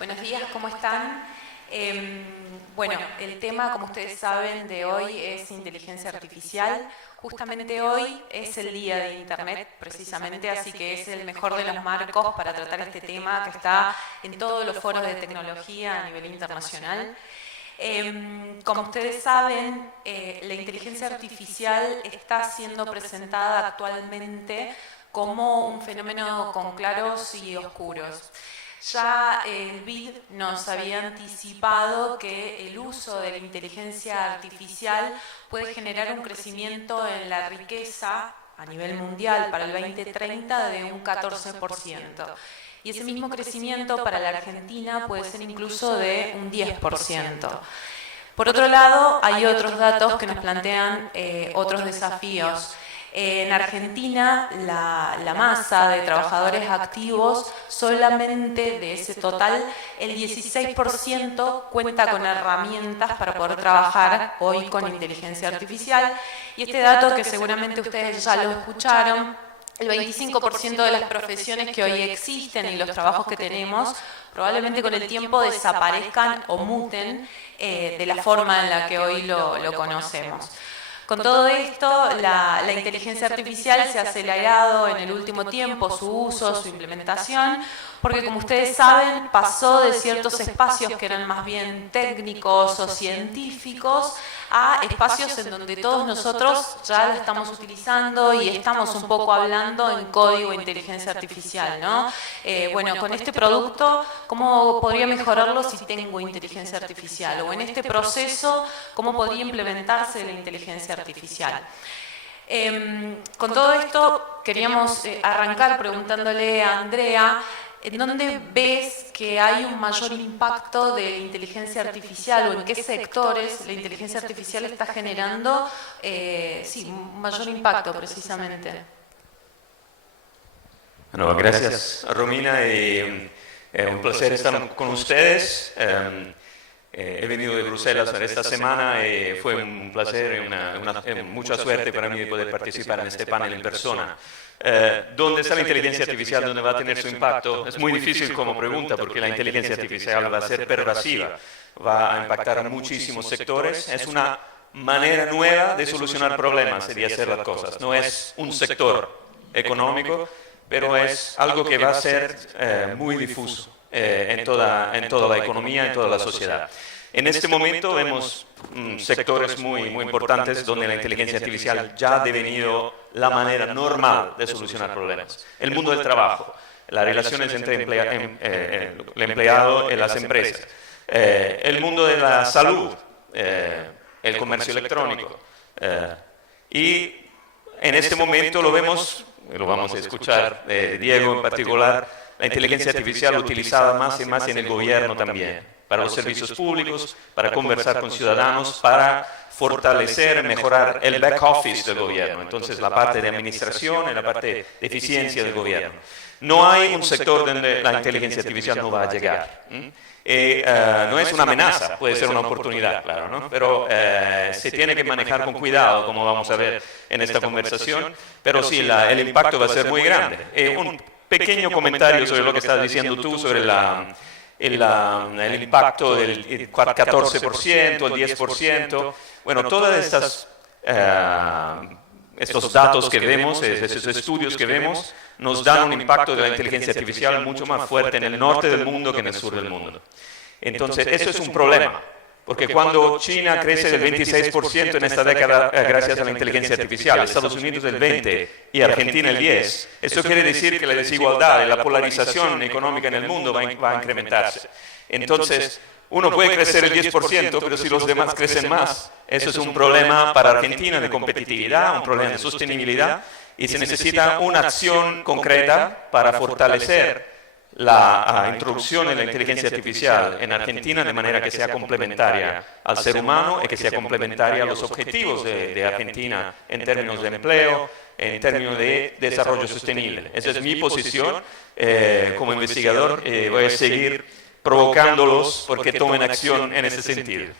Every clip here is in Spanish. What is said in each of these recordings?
Buenos días, ¿cómo están? Bueno, el tema, como ustedes saben, de hoy es inteligencia artificial. Justamente hoy es el día de Internet, precisamente, así que es el mejor de los marcos para tratar este tema que está en todos los foros de tecnología a nivel internacional. Como ustedes saben, la inteligencia artificial está siendo presentada actualmente como un fenómeno con claros y oscuros. Ya el BID nos había anticipado que el uso de la inteligencia artificial puede generar un crecimiento en la riqueza a nivel mundial para el 2030 de un 14%. Y ese mismo crecimiento para la Argentina puede ser incluso de un 10%. Por otro lado, hay otros datos que nos plantean otros desafíos. En Argentina, la masa de trabajadores activos, solamente de ese total, el 16% cuenta con herramientas para poder trabajar hoy con inteligencia artificial. Y este dato, que seguramente ustedes ya lo escucharon, el 25% de las profesiones que hoy existen y los trabajos que tenemos probablemente con el tiempo desaparezcan o muten de la forma en la que hoy lo conocemos. Con todo esto, la inteligencia artificial se ha acelerado en el último tiempo su uso, su implementación, porque como ustedes saben, pasó de ciertos espacios que eran más bien técnicos o científicos a espacios en donde todos nosotros ya lo estamos utilizando y estamos un poco hablando en código de inteligencia artificial, ¿no? Bueno, con este producto, ¿cómo podría mejorarlo si tengo inteligencia artificial? O en este proceso, ¿cómo podría implementarse la inteligencia artificial? Con todo esto, queríamos arrancar preguntándole a Andrea, ¿en dónde ves que hay un mayor impacto de la inteligencia artificial o en qué sectores la inteligencia artificial está generando un mayor impacto precisamente? Bueno, gracias Romina y un placer estar con ustedes. He venido de Bruselas esta semana y fue un placer y mucha suerte para mí poder participar en este panel en persona. ¿Dónde está la inteligencia artificial? ¿Dónde va a tener su impacto? Es muy difícil como pregunta porque la inteligencia artificial va a ser pervasiva, va a impactar a muchísimos sectores. Es una manera nueva de solucionar problemas y de hacer las cosas. No es un sector económico, pero es algo que va a ser muy difuso en toda la economía, en toda la sociedad. En este momento vemos sectores muy importantes donde la inteligencia artificial ya ha devenido la manera normal de solucionar problemas. El mundo del trabajo, las relaciones entre el empleado y las empresas, el mundo de la salud, el comercio electrónico. Y en este momento lo vemos, lo vamos a escuchar de Diego en particular, la inteligencia artificial utilizada más y más en el gobierno también, para los servicios públicos, para conversar con ciudadanos, para fortalecer, mejorar el back office del gobierno, entonces la parte de administración y la parte de eficiencia del gobierno. No hay un sector donde la inteligencia artificial no va a llegar. No es una amenaza, puede ser una oportunidad, claro, ¿no? Pero se tiene que manejar con cuidado, como vamos a ver en esta conversación, pero sí, el impacto va a ser muy grande. Un pequeño comentario sobre lo que estás diciendo tú, sobre el impacto del 14%, el 10%. Bueno, todas estos datos que vemos, estos estudios que vemos, nos dan un impacto de la inteligencia artificial mucho más fuerte en el norte del mundo que en el sur del mundo. Entonces, eso es un problema, porque cuando China crece del 26% en esta década gracias a la inteligencia artificial, Estados Unidos el 20% y Argentina el 10%, eso quiere decir que la desigualdad y la polarización económica en el mundo va a incrementarse. Entonces, uno puede crecer el 10%, pero si los demás crecen más, eso es un problema para Argentina de competitividad, un problema de sostenibilidad, y se necesita una acción concreta para fortalecer la introducción de la inteligencia artificial en Argentina de manera que sea complementaria al ser humano y que sea complementaria a los objetivos de Argentina en términos de empleo, en términos de desarrollo sostenible. Esa es mi posición como investigador. Voy a seguir provocándolos porque tomen acción en ese sentido.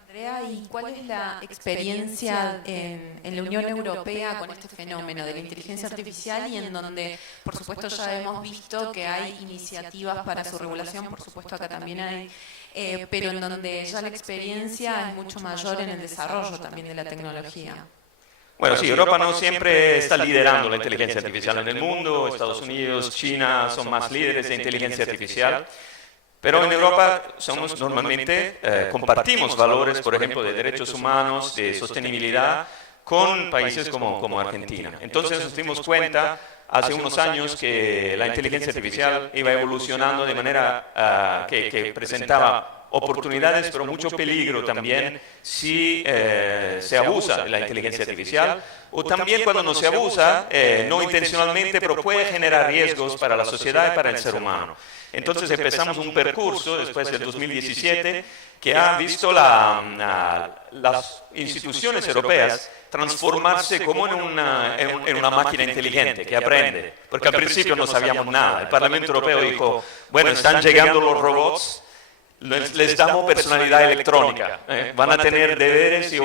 Andrea, y cuál es la experiencia en la Unión Europea con este fenómeno de la inteligencia artificial y en donde, por supuesto, ya hemos visto que hay iniciativas para su regulación, por supuesto acá también hay, pero en donde ya la experiencia es mucho mayor en el desarrollo también de la tecnología? Bueno, sí, Europa no siempre está liderando la inteligencia artificial en el mundo. Estados Unidos, China son más líderes de inteligencia artificial. Pero en Europa somos normalmente, compartimos valores, por ejemplo, de derechos humanos, de sostenibilidad, con países como Argentina. Entonces nos dimos cuenta hace unos años que la inteligencia artificial iba evolucionando de manera que presentaba oportunidades, pero mucho peligro también si se abusa de la inteligencia artificial, o también cuando no se abusa, no intencionalmente, pero puede generar riesgos para la sociedad y para el ser humano. Entonces empezamos un percurso después del 2017 que ha visto las instituciones europeas transformarse como en una máquina inteligente que aprende, porque al principio no sabíamos nada. El Parlamento Europeo dijo, bueno, están llegando los robots, les damos personalidad electrónica, van a tener deberes y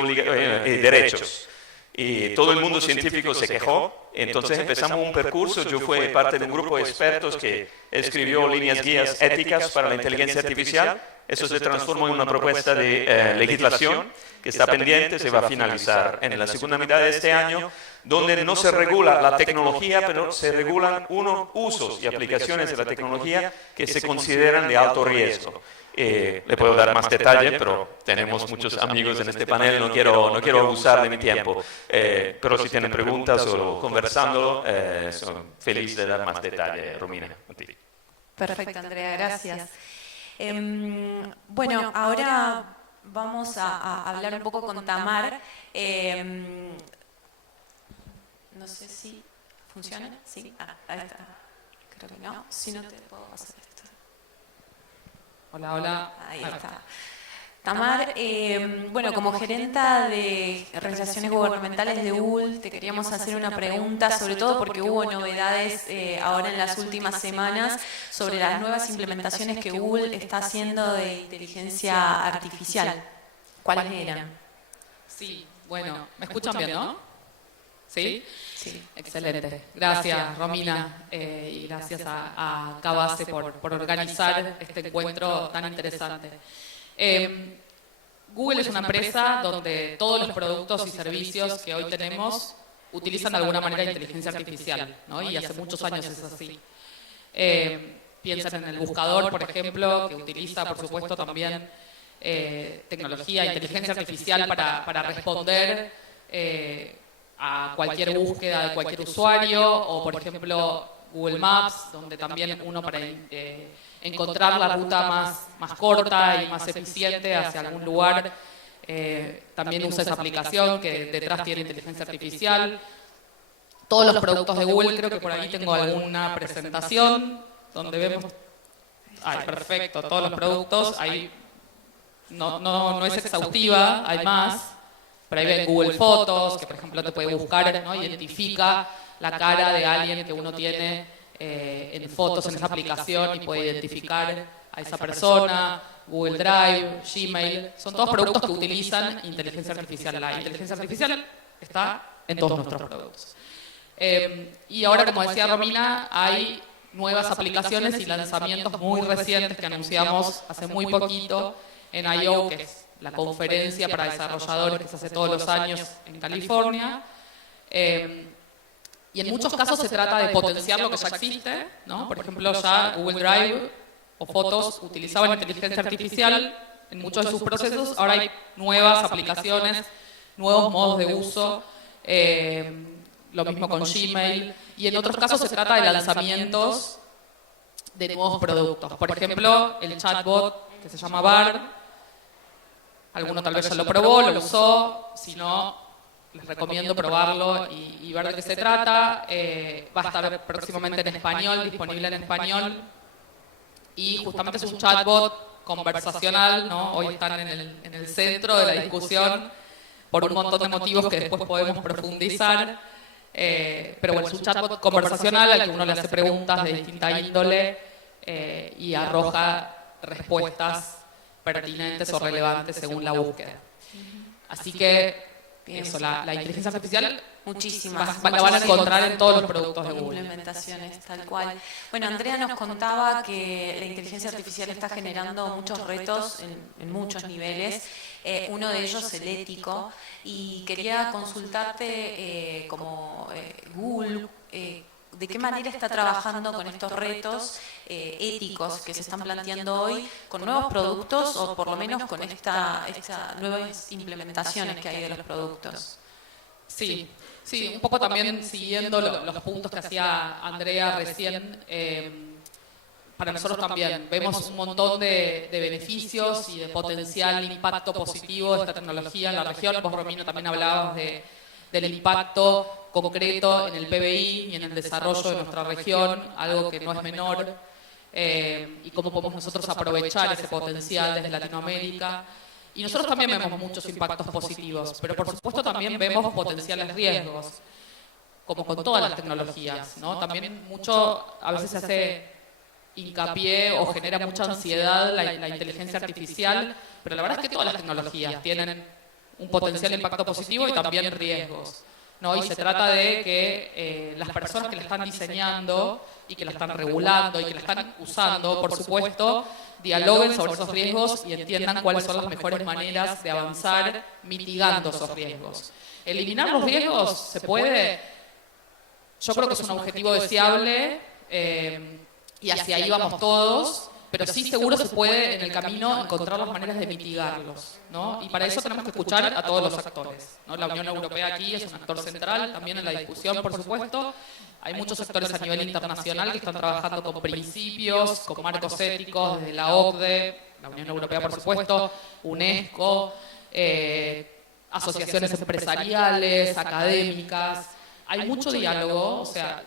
derechos. Y todo el mundo científico se quejó, entonces empezamos un percurso. Yo fui parte de un grupo de expertos que escribió líneas guías éticas para la inteligencia artificial. Eso se transformó en una propuesta de legislación que está pendiente, se va a finalizar en la segunda mitad de este año, donde no se regula la tecnología, pero se regulan unos usos y aplicaciones de la tecnología que se consideran de alto riesgo. Le puedo dar más detalle, pero tenemos muchos amigos en este panel, no quiero abusar de mi tiempo. Pero si tienen preguntas o conversando, soy feliz de dar más detalle, Romina. Perfecto, Andrea, gracias. Bueno, ahora vamos a hablar un poco con Tamar. No sé si funciona. Sí, ahí está. Creo que no. Si no, te puedo pasar esto. Hola, hola. Ahí está. Tamar, bueno, como gerenta de Relaciones Gubernamentales de Google, te queríamos hacer una pregunta, sobre todo porque hubo novedades ahora en las últimas semanas sobre las nuevas implementaciones que Google está haciendo de inteligencia artificial. ¿Cuáles eran? Sí, bueno, ¿me escuchan bien, no? ¿Sí? Sí. Excelente. Gracias, Romina, y gracias a Cabase por organizar este encuentro tan interesante. Google es una empresa donde todos los productos y servicios que hoy tenemos utilizan de alguna manera inteligencia artificial, ¿no? Y hace muchos años es así. Piensan en el buscador, por ejemplo, que utiliza, por supuesto, también tecnología, inteligencia artificial para responder a cualquier búsqueda de cualquier usuario, o por ejemplo Google Maps, donde también uno para encontrar la ruta más corta y más eficiente hacia algún lugar, también usa esa aplicación que detrás tiene inteligencia artificial. Todos los productos de Google, creo que por ahí tengo alguna presentación donde vemos, perfecto, todos los productos, ahí no es exhaustiva, hay más. Pero ahí ven Google Fotos, que por ejemplo te puede buscar, ¿no? Identifica la cara de alguien que uno tiene en fotos en esa aplicación y puede identificar a esa persona. Google Drive, Gmail, son todos productos que utilizan inteligencia artificial. La inteligencia artificial está en todos nuestros productos. Y ahora, como decía Romina, hay nuevas aplicaciones y lanzamientos muy recientes que anunciamos hace muy poquito en I.O., que es la conferencia para desarrolladores que se hace todos los años en California. Y en muchos casos se trata de potenciar lo que ya existe, ¿no? Por ejemplo, ya Google Drive o Fotos utilizaban inteligencia artificial en muchos de sus procesos. Ahora hay nuevas aplicaciones, nuevos modos de uso, lo mismo con Gmail. Y en otros casos se trata de lanzamientos de nuevos productos. Por ejemplo, el chatbot que se llama Bard. Alguno tal vez ya lo probó, lo usó, si no, les recomiendo probarlo y ver de qué se trata. Va a estar próximamente en español, disponible en español. Y justamente es un chatbot conversacional, ¿no? Hoy están en el centro de la discusión por un montón de motivos que después podemos profundizar. Pero bueno, es un chatbot conversacional al que uno le hace preguntas de distinta índole y arroja respuestas pertinentes o relevantes según la búsqueda. Así que Bien. eso, la inteligencia artificial Muchísimas. la van a encontrar en todos los productos de Google. Implementaciones, tal cual. Bueno, Andrea nos contaba que la inteligencia artificial está generando muchos retos en muchos niveles. Uno de ellos el ético. Y quería consultarte Google, ¿de qué manera está trabajando con estos retos éticos que se están planteando hoy, con nuevos productos o por lo menos con estas nuevas implementaciones que hay de los productos? Sí, un poco también siguiendo los puntos que hacía Andrea recién, para nosotros también vemos un montón de beneficios y de potencial impacto positivo de esta tecnología en la región. Vos, Romina, también hablabas del impacto concreto en el PBI y en el desarrollo de nuestra región, algo que no es menor, y cómo podemos nosotros aprovechar ese potencial desde Latinoamérica. Y nosotros también vemos muchos impactos positivos, pero por supuesto también vemos potenciales riesgos, como con todas las tecnologías, ¿no? También a veces se hace hincapié o genera mucha ansiedad la inteligencia artificial, pero la verdad es que todas las tecnologías tienen un potencial impacto positivo y también riesgos, ¿no? Y se trata de que las personas que la están diseñando y que la están regulando y que la están usando, por supuesto, dialoguen sobre esos riesgos y entiendan cuáles son las mejores maneras de avanzar mitigando esos riesgos. Eliminar los riesgos se puede, yo creo que es un objetivo deseable y hacia ahí vamos todos, pero sí seguro se puede en el camino encontrar las maneras de mitigarlos, ¿no? Y para eso tenemos que escuchar a todos los actores, ¿no? La Unión Europea aquí es un actor central también en la discusión, por supuesto. Hay muchos sectores a nivel internacional que están trabajando con principios, con marcos éticos, desde la OCDE, la Unión Europea, por supuesto, UNESCO, asociaciones empresariales, académicas. Hay mucho diálogo, o sea,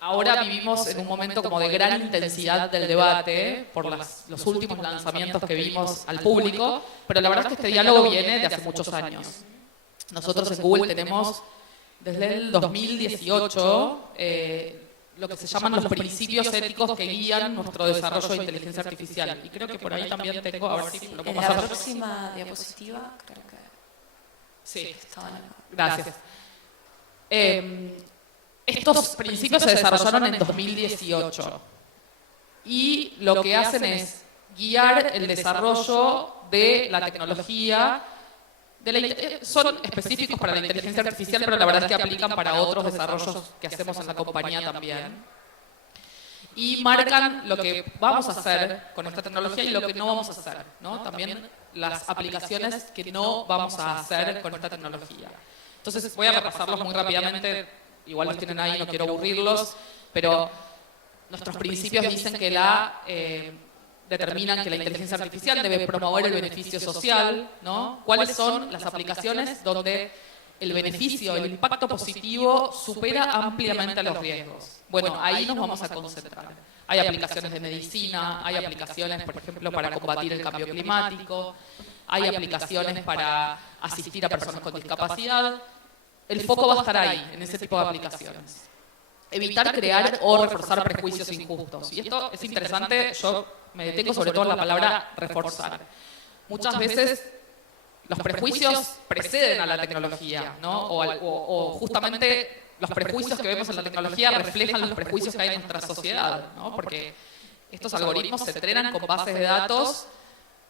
ahora vivimos en un momento como de gran intensidad del debate por los últimos lanzamientos que vimos al público, pero la verdad es que este diálogo viene de hace muchos años. Nosotros en Google tenemos desde el 2018 lo que se llaman los principios éticos que guían nuestro desarrollo de inteligencia artificial. Y creo que por ahí también tengo, a ver si lo puedo En pasar. la próxima diapositiva, creo que... Sí, Estaba en gracias. Estos principios se desarrollaron en 2018 y lo que hacen es guiar el desarrollo de la tecnología. Son específicos para la inteligencia artificial, pero la verdad es que aplican para otros desarrollos que hacemos en la compañía también. Y marcan lo que vamos a hacer con esta tecnología y lo que no vamos a hacer, ¿no? También las aplicaciones que no vamos a hacer con esta tecnología. Entonces voy a repasarlos muy rápidamente, igual los tienen ahí, no quiero aburrirlos, pero nuestros principios dicen que determinan que la inteligencia artificial debe promover el beneficio social, ¿no? ¿Cuáles son las aplicaciones donde el beneficio, el impacto positivo supera ampliamente a los riesgos? Bueno, ahí nos vamos a concentrar. Hay aplicaciones de medicina, hay aplicaciones, por ejemplo, para combatir el cambio climático, hay aplicaciones para asistir a personas con discapacidad. El foco va a estar ahí, en ese tipo de aplicaciones. Evitar crear o reforzar prejuicios injustos. Y esto es interesante, yo me detengo sobre todo en la palabra reforzar. Muchas veces los prejuicios preceden a la tecnología, ¿no? O justamente los prejuicios que vemos en la tecnología reflejan los prejuicios que hay en nuestra sociedad, ¿no? Porque estos algoritmos se entrenan con bases de datos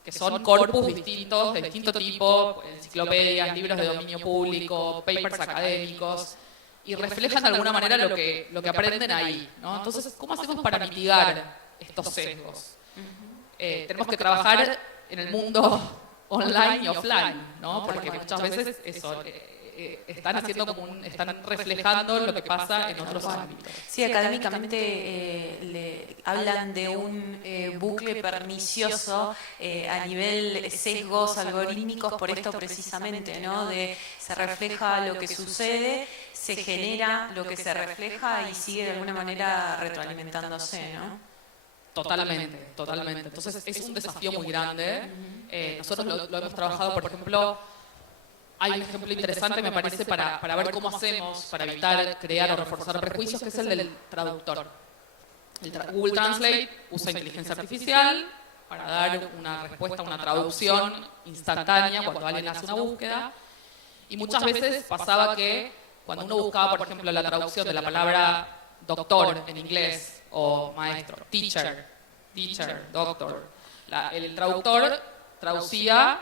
que son corpus distintos, de distinto tipo, enciclopedias, libros de dominio público, papers académicos, y reflejan de alguna manera lo que aprenden ahí, ¿no? Entonces, ¿cómo hacemos para mitigar estos sesgos? Tenemos que trabajar en el mundo online y offline, ¿no? Porque muchas veces eso, están reflejando lo que pasa en otros ámbitos. Sí, académicamente hablan de un bucle pernicioso a nivel sesgos algorítmicos por esto precisamente, ¿no? Se refleja lo que sucede, se genera lo que se refleja y sigue de alguna manera retroalimentándose, ¿no? Totalmente. Entonces es un desafío muy grande. Nosotros lo hemos trabajado, por ejemplo, hay un ejemplo interesante, me parece, para ver cómo hacemos para evitar crear o reforzar prejuicios, que es el del traductor. Google Translate usa inteligencia artificial para dar una respuesta, una traducción instantánea cuando alguien hace una búsqueda. Y muchas veces pasaba que cuando uno buscaba, por ejemplo, la traducción de la palabra doctor en inglés o maestro, teacher, doctor, el traductor traducía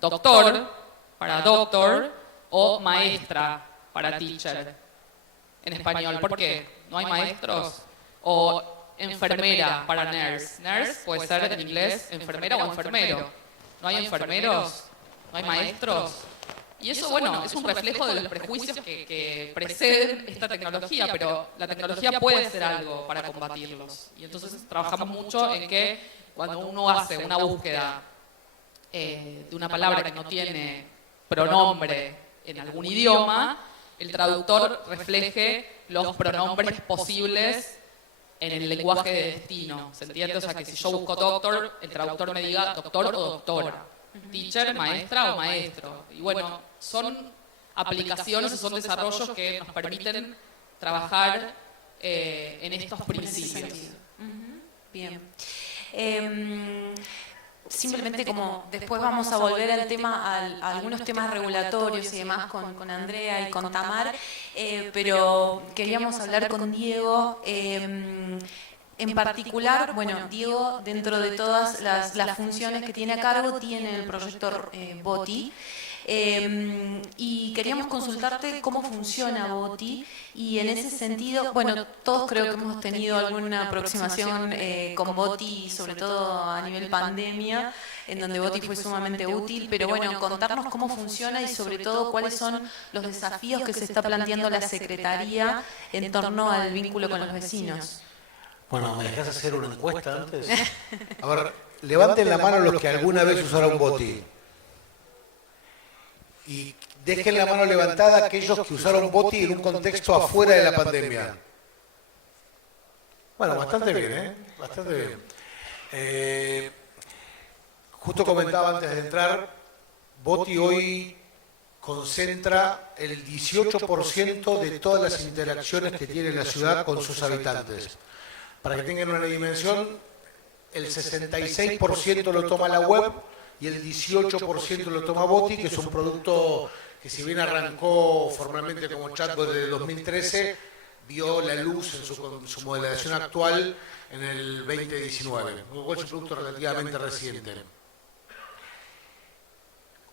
doctor para doctor o maestra para teacher en español. ¿Por qué? ¿No hay maestros? O enfermera para nurse. Nurse puede ser en inglés enfermera o enfermero. ¿No hay enfermeros? ¿No hay maestros? Y eso, bueno, es un reflejo de los prejuicios que preceden esta tecnología, pero la tecnología puede ser algo para combatirlos. Y entonces trabajamos mucho en que cuando uno hace una búsqueda de una palabra que no tiene pronombre en algún idioma, el traductor refleje los pronombres posibles en el lenguaje de destino. ¿Se entiende? O sea, que si yo busco doctor, el traductor me diga doctor o doctora. Teacher, maestra o maestro. Y bueno, son aplicaciones y son desarrollos que nos permiten trabajar en estos principios. Bien. Simplemente como después vamos a volver al tema, a algunos temas regulatorios y demás con Andrea y con Tamar, pero queríamos hablar con Diego. En particular, bueno, Diego, dentro de todas las funciones que tiene a cargo, tiene el proyecto BOTI. Y queríamos consultarte cómo funciona BOTI y en ese sentido, bueno, todos creo que hemos tenido alguna aproximación con BOTI, sobre todo a nivel pandemia, en donde BOTI fue sumamente útil, pero bueno, contarnos cómo funciona y sobre todo cuáles son los desafíos que se está planteando la Secretaría en torno al vínculo con los vecinos. Bueno, ¿me dejás hacer una encuesta antes? A ver, levanten la mano los que alguna vez usaron BOTI. Y dejen la mano levantada aquellos que usaron BOTI en un contexto afuera de la pandemia. Bueno, bastante bien, ¿eh? Bastante bien. Justo comentaba antes de entrar, BOTI hoy concentra el 18% de todas las interacciones que tiene la ciudad con sus habitantes. Para que tengan una dimensión, el 66% lo toma la web y el 18% lo toma BOTI, que es un producto que si bien arrancó formalmente como chatbot desde el 2013, vio la luz en su modelación actual en el 2019, lo cual es un producto relativamente reciente.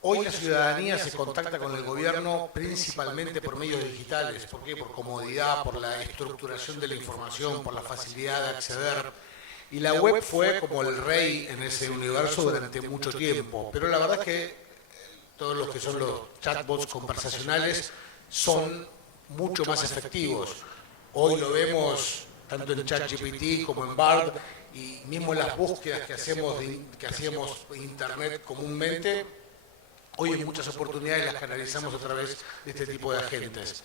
Hoy la ciudadanía se contacta con el gobierno principalmente por medios digitales. ¿Por qué? Por comodidad, por la estructuración de la información, por la facilidad de acceder. Y la web fue como el rey en ese universo durante mucho tiempo. Pero la verdad es que todos los que son los chatbots conversacionales son mucho más efectivos. Hoy lo vemos tanto en ChatGPT como en Bard y mismo las búsquedas que hacemos de Internet comúnmente. Hoy en muchas oportunidades las canalizamos a través de este tipo de agentes.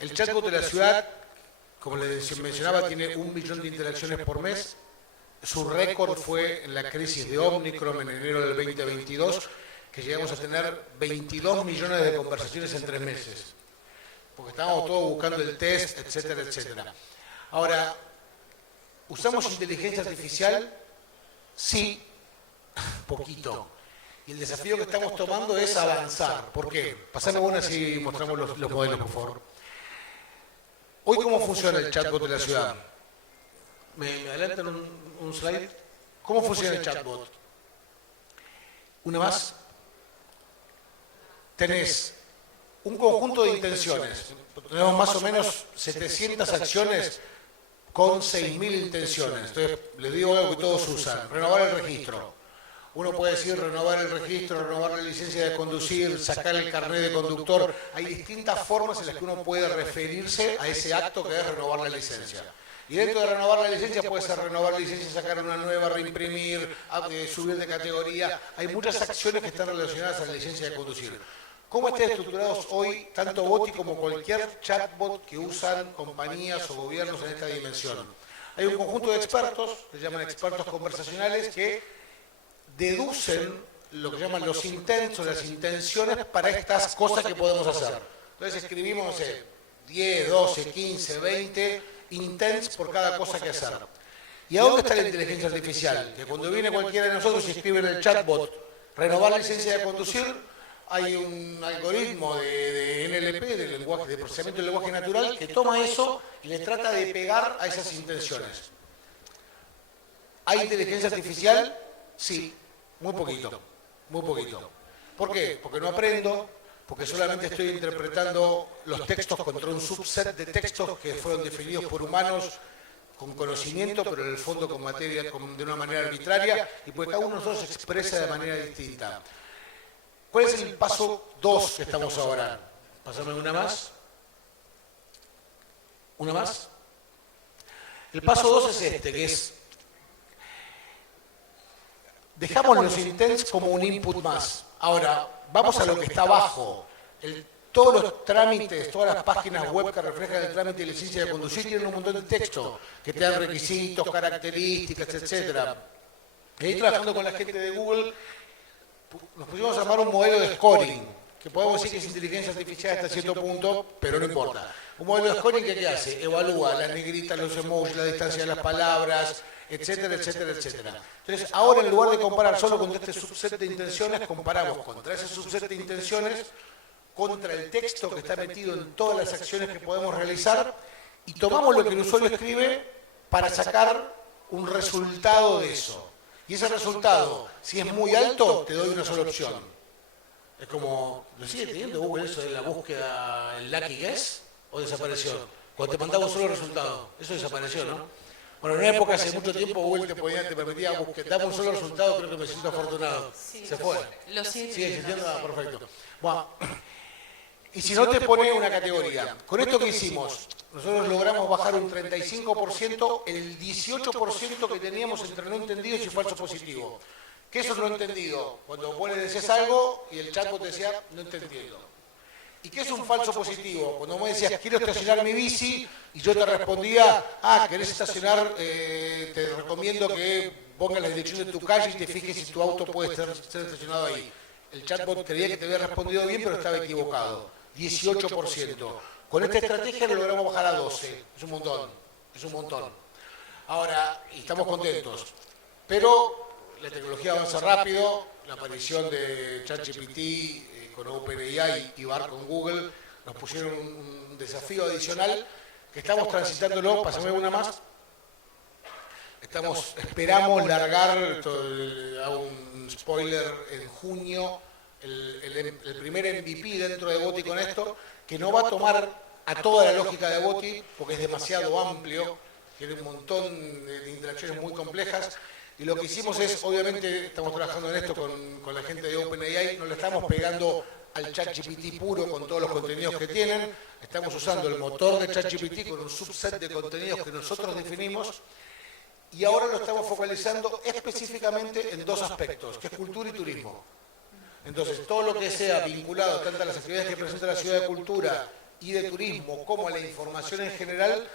El chatbot de la ciudad, como les mencionaba, tiene 1 millón de interacciones por mes. Su récord fue en la crisis de Omicron en enero del 2022, que llegamos a tener 22 millones de conversaciones en 3 meses. Porque estábamos todos buscando el test, etcétera, etcétera. Ahora, ¿usamos inteligencia artificial? Sí, poquito. Y el desafío que estamos tomando es avanzar. ¿Por qué? Pasame una si mostramos los modelos, por favor. Hoy, ¿cómo funciona el chatbot de la ciudad? ¿Me adelantan un slide? ¿Cómo funciona el chatbot? Una más. Tenés un conjunto de intenciones. Tenemos más o menos 700 acciones con 6.000 intenciones. Entonces, les digo algo que todos usan. Renovar el registro. Uno puede decir renovar el registro, renovar la licencia de conducir, sacar el carnet de conductor. Hay distintas formas en las que uno puede referirse a ese acto que es renovar la licencia. Y dentro de renovar la licencia puede ser renovar la licencia, sacar una nueva, reimprimir, subir de categoría. Hay muchas acciones que están relacionadas a la licencia de conducir. ¿Cómo están estructurados hoy tanto BOTI como cualquier chatbot que usan compañías o gobiernos en esta dimensión? Hay un conjunto de expertos, se llaman expertos conversacionales, que deducen lo que llaman los intents o las intenciones para estas cosas que podemos hacer. Entonces escribimos, no sé, 10, 12, 15, 20 intents por cada cosa que hacer. ¿Y a dónde está la inteligencia artificial? Que cuando viene cualquiera de nosotros y escribe en el chatbot, renovar la licencia de conducir, hay un algoritmo de NLP, de procesamiento del lenguaje natural, que toma eso y le trata de pegar a esas intenciones. ¿Hay inteligencia artificial? Sí, muy poquito, muy poquito. ¿Por qué? Porque no aprendo, porque solamente estoy interpretando los textos contra un subset de textos que fueron definidos por humanos con conocimiento, pero en el fondo con materia, de una manera arbitraria, y porque cada uno de nosotros se expresa de manera distinta. ¿Cuál es el paso 2 que estamos ahora? Pásame una más. ¿Una más? El paso 2 es este, que es, dejamos los intents como un input más. Ahora, vamos a lo que está abajo. Todos los trámites, todas las páginas web que reflejan el trámite de licencia de conducir tienen un montón de texto que te dan requisitos, características, etc. Y ahí trabajando con la gente de Google, nos pusimos a armar un modelo de scoring, que podemos decir que es inteligencia artificial hasta cierto punto, pero no importa. Un modelo de scoring que ¿qué hace? Evalúa las negritas, los emojis, la distancia de las palabras, etcétera, etcétera, etcétera. Entonces, ahora en lugar de comparar solo contra este subset de intenciones, comparamos contra ese subset de intenciones, contra el texto que está metido en todas las acciones que podemos realizar, y tomamos lo que el usuario escribe para sacar un resultado de eso. Y ese resultado, si es muy alto, te doy una sola opción. Es como, ¿lo sigue teniendo Google eso de la búsqueda, el Lucky Guess? ¿O desapareció? Cuando te mandaba un solo resultado, eso desapareció, ¿no? Bueno, en una época hace mucho tiempo Google te permitía buscar, dame un solo resultado, creo que me siento afortunado. Se fue. Lo sigue existiendo, perfecto. Bueno, y si no te pone una categoría. Con esto que hicimos, nosotros logramos bajar un 35% el 18% que teníamos entre no entendidos y falso positivo. ¿Qué es eso no entendido? Cuando vos le decías algo y el chatbot te decía, no te entiendo. ¿Y qué es un falso positivo? Cuando vos decías, quiero estacionar mi bici, y yo te respondía, querés estacionar, te recomiendo que pongas la dirección de tu calle y te fijes si tu auto puede ser estacionado ahí. El chatbot creía que te había respondido bien, pero estaba equivocado. 18%. Con esta estrategia lo logramos bajar a 12. Es un montón. Es un montón. Ahora, y estamos contentos. Pero la tecnología avanza rápido. La aparición de ChatGPT con OpenAI y BART con Google nos pusieron un desafío adicional que estamos transitándolo. Pásame una más. Esperamos largar, hago un spoiler, en junio, el primer MVP dentro de Boti con esto, que no va a tomar a toda la lógica de Boti, porque es demasiado amplio, tiene un montón de interacciones muy complejas, y lo que hicimos es, obviamente, estamos trabajando en esto con la gente de OpenAI, no le estamos pegando al ChatGPT puro con todos los contenidos que tienen, estamos usando el motor de ChatGPT con un subset de contenidos que nosotros definimos, y ahora lo estamos focalizando específicamente en dos aspectos, que es cultura y turismo. Entonces, todo lo que sea vinculado tanto a las actividades que presenta la Ciudad de Cultura y de Turismo, como a la información en general,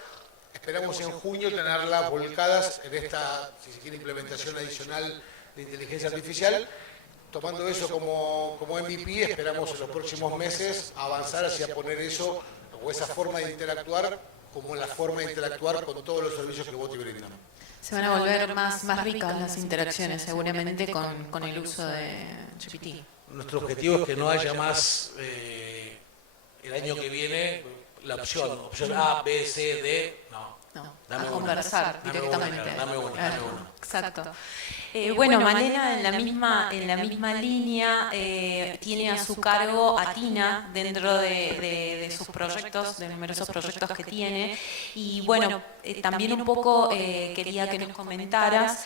esperamos en junio tenerlas volcadas en esta, si se quiere, implementación adicional de inteligencia artificial. Tomando eso como MVP, esperamos en los próximos meses avanzar hacia poner eso, o esa forma de interactuar, como la forma de interactuar con todos los servicios que Boti brinda. Se van a volver más ricas las interacciones, seguramente, con el uso de GPT. Nuestro objetivo es que no haya más, el año que viene, la opción A, B, C, D, no. A conversar directamente. Dame una. Exacto. Bueno, Malena en la misma línea tiene a su cargo a Tina dentro de sus proyectos, de numerosos proyectos que tiene. Y bueno, también un poco quería que nos comentaras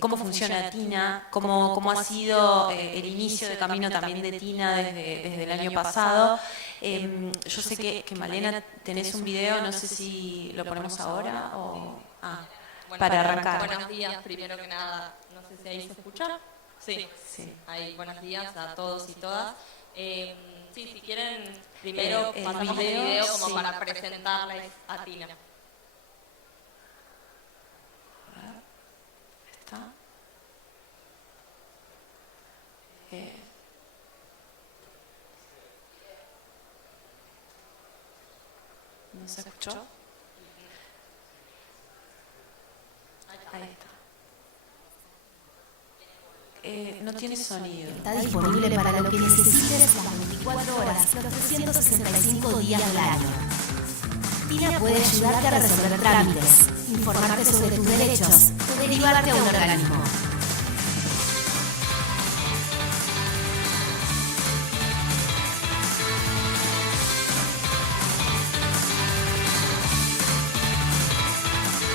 cómo funciona Tina, cómo ha sido el inicio de camino también de Tina desde el año pasado. Yo sé que Malena tenés un video, no sé si lo ponemos ahora o... para arrancar. Buenos días, primero que nada, no sé si ahí se escucha. Sí. Ahí, buenos días a todos y todas. Si quieren, primero pasamos el video como para presentarles a Tina. ¿Está? ¿No se escuchó? Ahí No tiene sonido. Está disponible para lo que necesites las 24 horas, los 365 días del año. Tina puede ayudarte a resolver trámites, informarte sobre tus derechos o derivarte a un organismo.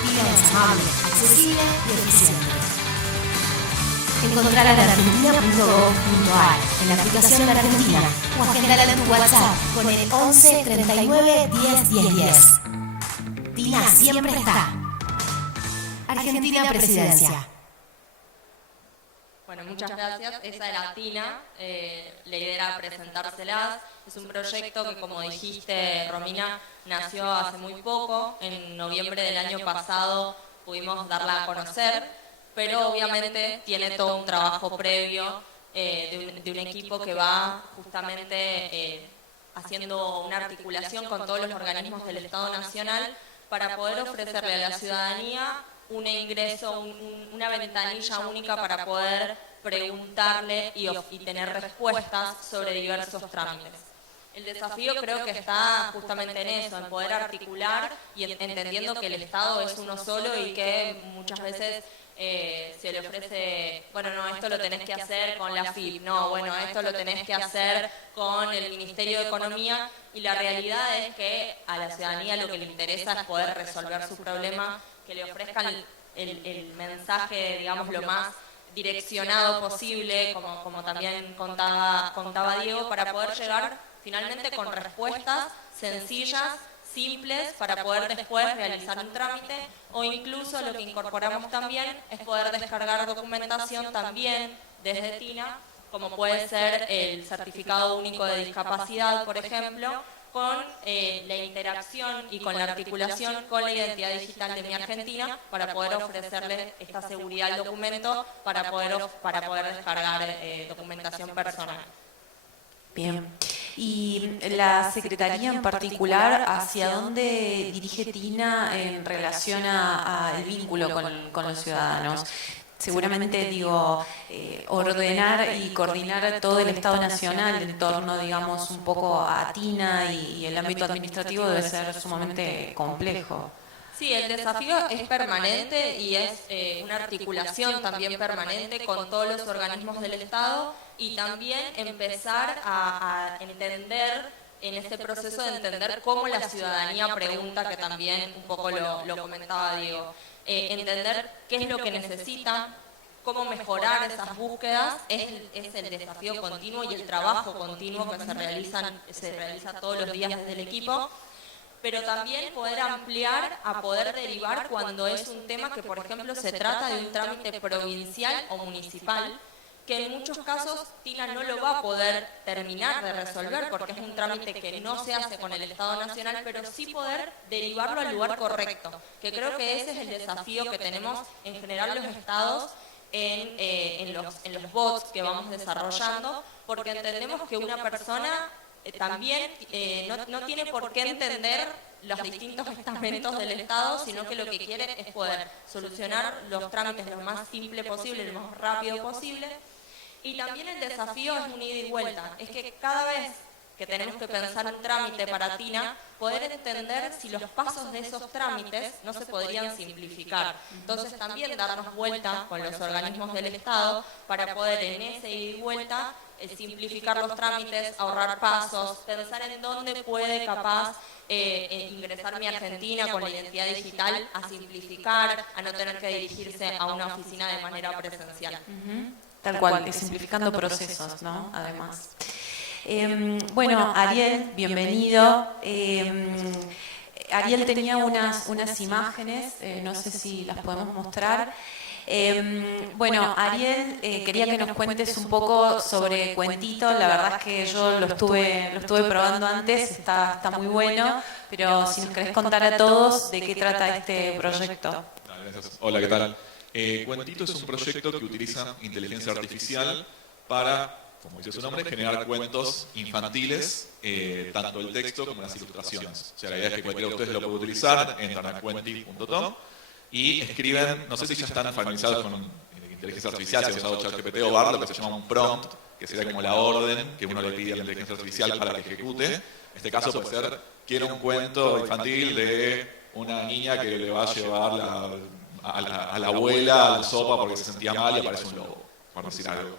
Tina es amable, accesible y eficiente. Encontrarla en argentina.gov.ar, en la aplicación de Argentina, o agendala en tu WhatsApp con el 11 39 10 10 10. Tina siempre está. Argentina Presidencia. Bueno, muchas gracias. Esa era Tina. La idea era presentárselas. Es un proyecto que, como dijiste, Romina, nació hace muy poco. En noviembre del año pasado pudimos darla a conocer. Pero obviamente tiene todo un trabajo previo de un equipo que va justamente haciendo una articulación con todos los organismos del Estado Nacional para poder ofrecerle a la ciudadanía un ingreso, una ventanilla única para poder preguntarle y tener respuestas sobre diversos trámites. El desafío creo que está justamente en eso, en poder articular y entendiendo que el Estado es uno solo y que muchas veces se le ofrece, bueno, no, esto lo tenés que hacer con la AFIP, no, bueno, esto lo tenés que hacer con el Ministerio de Economía, y la realidad es que a la ciudadanía lo que le interesa es poder resolver su problema, que le ofrezcan el mensaje, digamos, lo más direccionado posible, como también contaba Diego, para poder llegar finalmente con respuestas sencillas, simples, para poder después realizar un trámite, o incluso lo que incorporamos también es poder descargar documentación también desde Tina, como puede ser el certificado único de discapacidad, por ejemplo, con la interacción y con la articulación con la identidad digital de Mi Argentina, para poder ofrecerle esta seguridad al documento, para poder descargar documentación personal. Bien. Y la Secretaría en particular, ¿hacia dónde dirige Tina en relación al vínculo con los ciudadanos? Seguramente, ordenar y coordinar todo el Estado Nacional en torno, digamos, un poco a Tina y el ámbito administrativo debe ser sumamente complejo. Sí, el desafío es permanente y es una articulación también permanente con todos los organismos del Estado, y también empezar a entender, en este proceso de entender cómo la ciudadanía pregunta, que también un poco lo comentaba Diego, entender qué es lo que necesita, cómo mejorar esas búsquedas, es el desafío continuo y el trabajo continuo que se realiza todos los días desde el equipo. Pero también poder ampliar a poder derivar cuando es un tema que, por ejemplo, se trata de un trámite provincial o municipal, que en muchos casos Tina no lo va a poder terminar de resolver porque es un trámite que no se hace con el Estado Nacional, pero sí poder derivarlo al lugar correcto, que creo que ese es el desafío que tenemos en general los estados en los bots que vamos desarrollando, porque entendemos que una persona también no tiene por qué entender los distintos estamentos del Estado, sino que lo que quiere es poder solucionar los trámites lo más simple posible, lo más rápido posible. Y también el desafío es un ida y vuelta, es que cada vez que tenemos que pensar un trámite para Tina, poder entender si los pasos de esos trámites no se podrían simplificar. Entonces también darnos vuelta con los organismos del Estado para poder en ese ida y vuelta simplificar los trámites, ahorrar pasos, pensar en dónde puede capaz ingresar Mi Argentina con la identidad digital a simplificar, a no tener que dirigirse a una oficina de manera presencial. Tal cual, simplificando procesos, ¿no? Además. Bueno, Ariel, bienvenido. Ariel tenía unas imágenes, no sé si las podemos mostrar. Bueno, Ariel, quería que nos cuentes un poco sobre Cuentito. La verdad es que yo lo estuve probando antes, está muy bueno, pero si nos querés contar a todos de qué trata este proyecto. Gracias. Hola, ¿qué tal? Cuentito es un proyecto que utiliza inteligencia artificial para, como dice su nombre, generar cuentos infantiles, tanto el texto como las ilustraciones. O sea, la idea es que cualquiera de ustedes lo puede utilizar, entran a cuenti.com y escriben, no sé si ya están familiarizados con inteligencia artificial, se ha usado ChatGPT o Bard, lo que se llama un prompt, que sería como la orden que uno le pide a la inteligencia artificial para que ejecute. En este caso puede ser, quiero un cuento infantil de una niña que le va a llevar a la abuela a la sopa porque se sentía mal y aparece un lobo, por decir algo,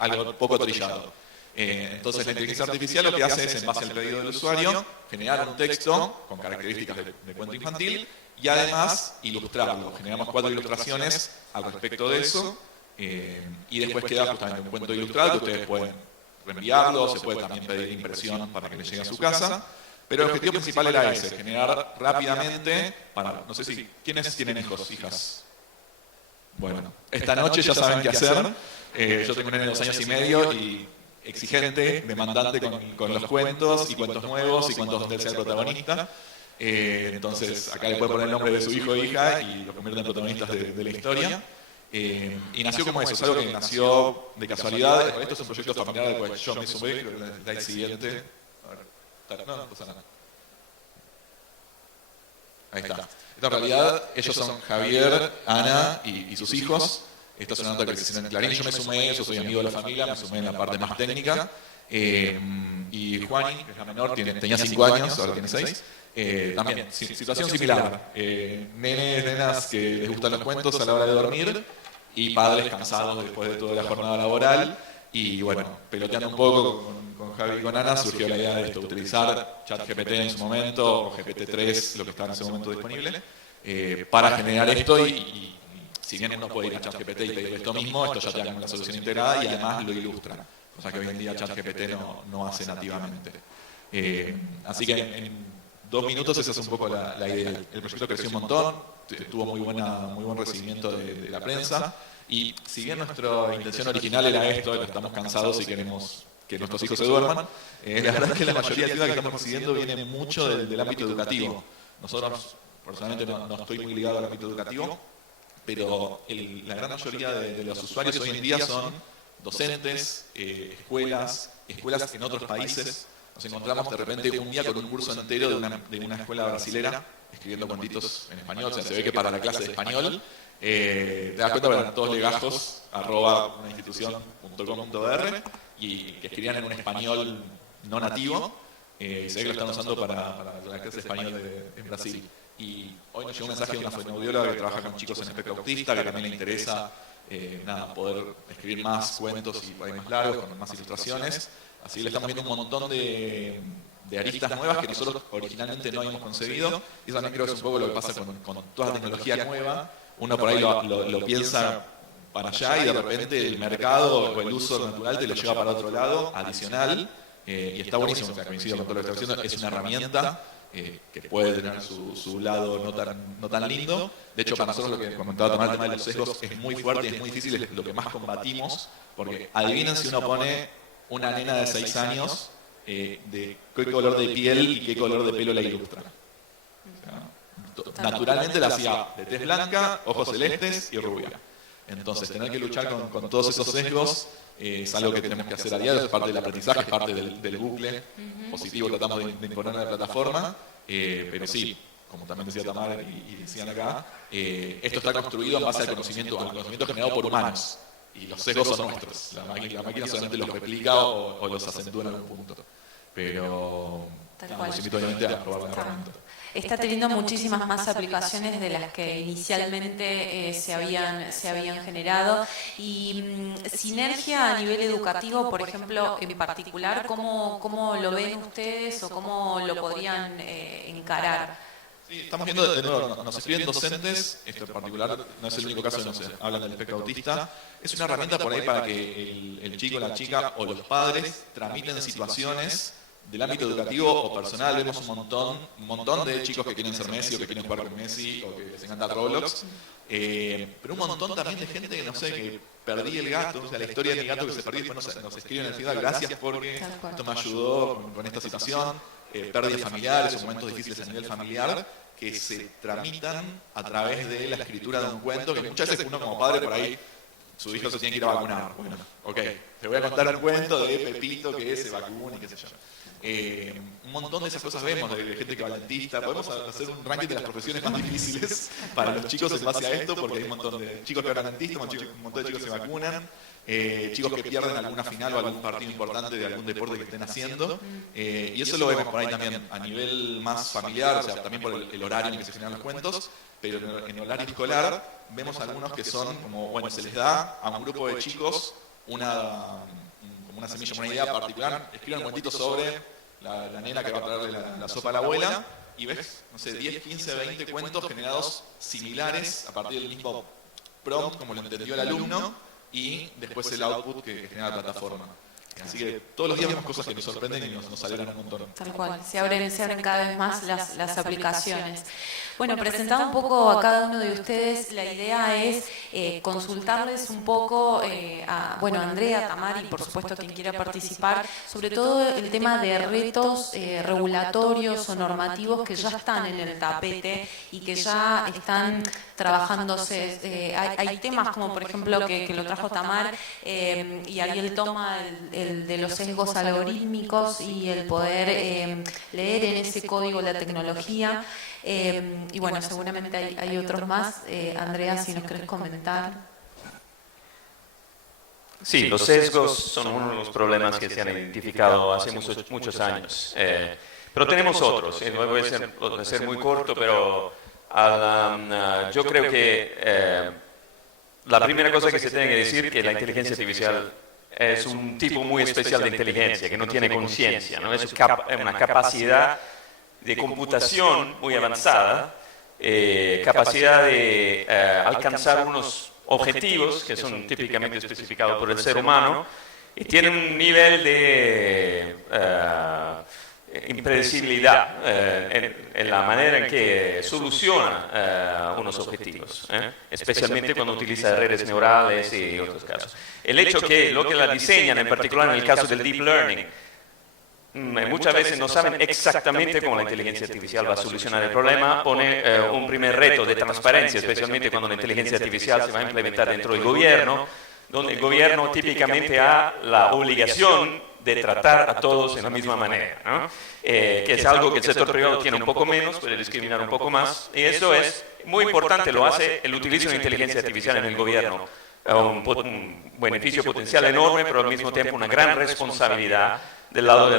algo poco trillado. Entonces la inteligencia artificial lo que hace es, en base al pedido del usuario, generar un texto con características de cuento infantil y además ilustrarlo. Generamos 4 ilustraciones al respecto de eso y después queda justamente un cuento ilustrado que ustedes pueden reenviarlo, se puede también pedir impresión para que le llegue a su casa. Pero el objetivo principal era ese, generar rápidamente para, no sé si, ¿quiénes tienen hijos, hijas? Bueno, esta noche ya saben qué hacer. Yo tengo un nene de 2 años y medio y exigente, demandante con los cuentos y cuentos nuevos y cuentos donde él sea el protagonista. Entonces acá le puede poner el nombre de su hijo o hija y lo convierte en protagonistas de la historia. Y nació como eso, es algo que nació de casualidad. Esto es un proyecto familiar al cual yo me sumé, creo que es el slide siguiente. A ver, no pasa nada. Ahí está. En realidad ellos son Javier, Ana y sus hijos. Esta es una nota que se hizo en Clarín. Yo me sumé, yo soy amigo de la familia, me sumé en la parte más técnica. Y Juani, que es la menor, tenía 5 años, ahora tiene 6. También, situación similar. Nenes, nenas que les gustan los cuentos a la hora de dormir y padres cansados después de toda la jornada laboral. Y bueno, peloteando un poco con Javi y con Ana, surgió la idea de esto, utilizar ChatGPT en su momento, o GPT-3, lo que estaba en ese momento disponible, para generar esto y si bien uno puede ir a ChatGPT y pedir esto mismo, esto ya tiene una solución integrada y además lo ilustra, cosa que hoy en día ChatGPT no hace nativamente. Así que en 2 minutos esa es un poco la idea. El proyecto creció un montón, tuvo muy buen recibimiento de la prensa y si bien nuestra intención original era esto, estamos cansados y queremos que nuestros hijos se duerman, la verdad es que la mayoría de ayuda que estamos recibiendo viene mucho del ámbito educativo. Nosotros, personalmente, no estoy muy ligado al ámbito educativo, pero la gran mayoría de los usuarios hoy en día son docentes, escuelas en otros países. Nos encontramos de repente un día con un curso entero de una escuela brasilera, escribiendo cuentitos en español. O sea, se ve que para la clase de español, te das cuenta, eran todos legajos, @unainstitucion.com.br, y que escribían en un español no nativo. Se ve que lo están usando para la clase de español en Brasil. Y hoy nos llegó un mensaje de una fonoaudióloga que trabaja con chicos en espectro autista, que también le interesa poder escribir más cuentos y por ahí más largos, con más ilustraciones. Así que le estamos viendo un montón de aristas nuevas que nosotros originalmente no habíamos concebido. Y eso también creo que es un poco lo que pasa con toda la tecnología nueva. Uno por ahí lo piensa para allá y de repente el mercado o el uso natural te lo lleva para otro lado, adicional. Y está buenísimo, o sea, coincido con todo lo que está diciendo. Es una herramienta que puede tener su lado no tan lindo. De hecho, para nosotros, lo que comentaba Tomás, el tema de los sesgos es muy fuerte y es muy difícil, es lo que más combatimos, porque adivinen si uno pone una nena de 6 años de qué color de piel y qué color de pelo la ilustra. O sea, naturalmente la hacía de tez blanca, ojos celestes y rubia. Entonces, tener que luchar con todos esos sesgos es algo que tenemos que hacer a diario, es parte del aprendizaje, es parte del bucle positivo que tratamos de imponer en la plataforma, pero sí, como también decía Tamara y decían acá, esto está construido en base al conocimiento generado por humanos, y los sesgos son nuestros. La máquina solamente los replica o los acentúa en algún punto. Pero los invito obviamente a probar la herramienta. Está teniendo muchísimas más aplicaciones de las que inicialmente se habían generado. Y sinergia a nivel educativo, por ejemplo, en particular, ¿cómo lo ven ustedes o cómo lo podrían encarar? Sí, estamos viendo de nuevo, nos escriben docentes, esto en particular no es el único caso, no sé, hablan del espectro autista. Es una herramienta por ahí para que el chico, la chica o los padres tramiten situaciones del ámbito educativo o personal. Vemos un montón de chicos que quieren ser Messi o que quieren jugar con Messi o que les encanta Roblox, pero un montón también de gente que, no sé, que perdí el gato, o sea, la historia de mi gato que se perdió y después nos escriben en el feedback, gracias porque esto me ayudó con esta situación. Pérdidas familiares o momentos difíciles a nivel familiar que se tramitan a través de la escritura de un cuento, que muchas veces uno como padre por ahí su hijo se tiene que ir a vacunar. Bueno, ok, te voy a contar un cuento de Pepito que se vacuna y qué sé yo. Un montón de esas cosas vemos, de gente que va al dentista. Podemos hacer un ranking de las profesiones más difíciles para los chicos en base a esto, porque hay un montón de chicos que van al dentista, un montón de chicos se vacunan, chicos que pierden alguna final o algún partido importante de algún deporte que estén haciendo. Y eso lo vemos por ahí también a nivel más familiar, o sea, también por el horario en el que se generan los cuentos, pero en horario escolar vemos algunos que son como, bueno, se les da a un grupo de chicos una semilla, una idea particular, escriban un cuentito sobre la nena que va a traerle la sopa a la abuela, y ves, no sé, 10, 15, 20 cuentos generados similares a partir del mismo prompt, como lo entendió el alumno, y después el output que genera la plataforma. Así que todos los días vemos cosas que nos sorprenden y nos alegran un montón. Tal cual, se abren cada vez más las aplicaciones. Bueno, presentando un poco a cada uno de ustedes, la idea es consultarles un poco a Andrea, Tamara y por supuesto quien quiera participar, sobre todo el tema de retos regulatorios o normativos que ya están en el tapete y que ya están trabajándose. Hay temas como por ejemplo que lo trajo Tamar y Ariel toma el de los sesgos algorítmicos y el poder leer en ese código la tecnología. Y bueno, seguramente hay otros más. Andrea, si nos querés comentar. Sí, los sesgos son uno de los problemas que se han identificado hace muchos años. Pero tenemos otros. Voy a ser muy corto, pero yo creo que la primera cosa que se tiene que decir es que la inteligencia artificial es un tipo muy especial de inteligencia, que no tiene conciencia, ¿no? Es una capacidad de computación muy avanzada, capacidad de alcanzar unos objetivos que son típicamente especificados por el ser humano y tiene un nivel de impredecibilidad en la manera en que soluciona unos objetivos, especialmente cuando utiliza redes neurales y otros casos. El hecho que lo que la diseñan, en particular en el caso del deep learning, muchas veces no saben exactamente cómo la inteligencia artificial va a solucionar el problema, pone un primer reto de transparencia, especialmente cuando la inteligencia artificial se va a implementar dentro del gobierno, donde el gobierno típicamente ha la obligación de tratar a todos en la misma manera, ¿no? Que es algo que el sector privado tiene un poco menos, puede discriminar un poco más, y eso es muy importante, lo hace el utilizo de inteligencia artificial en el gobierno. Un beneficio potencial enorme, pero al mismo tiempo una gran responsabilidad del lado de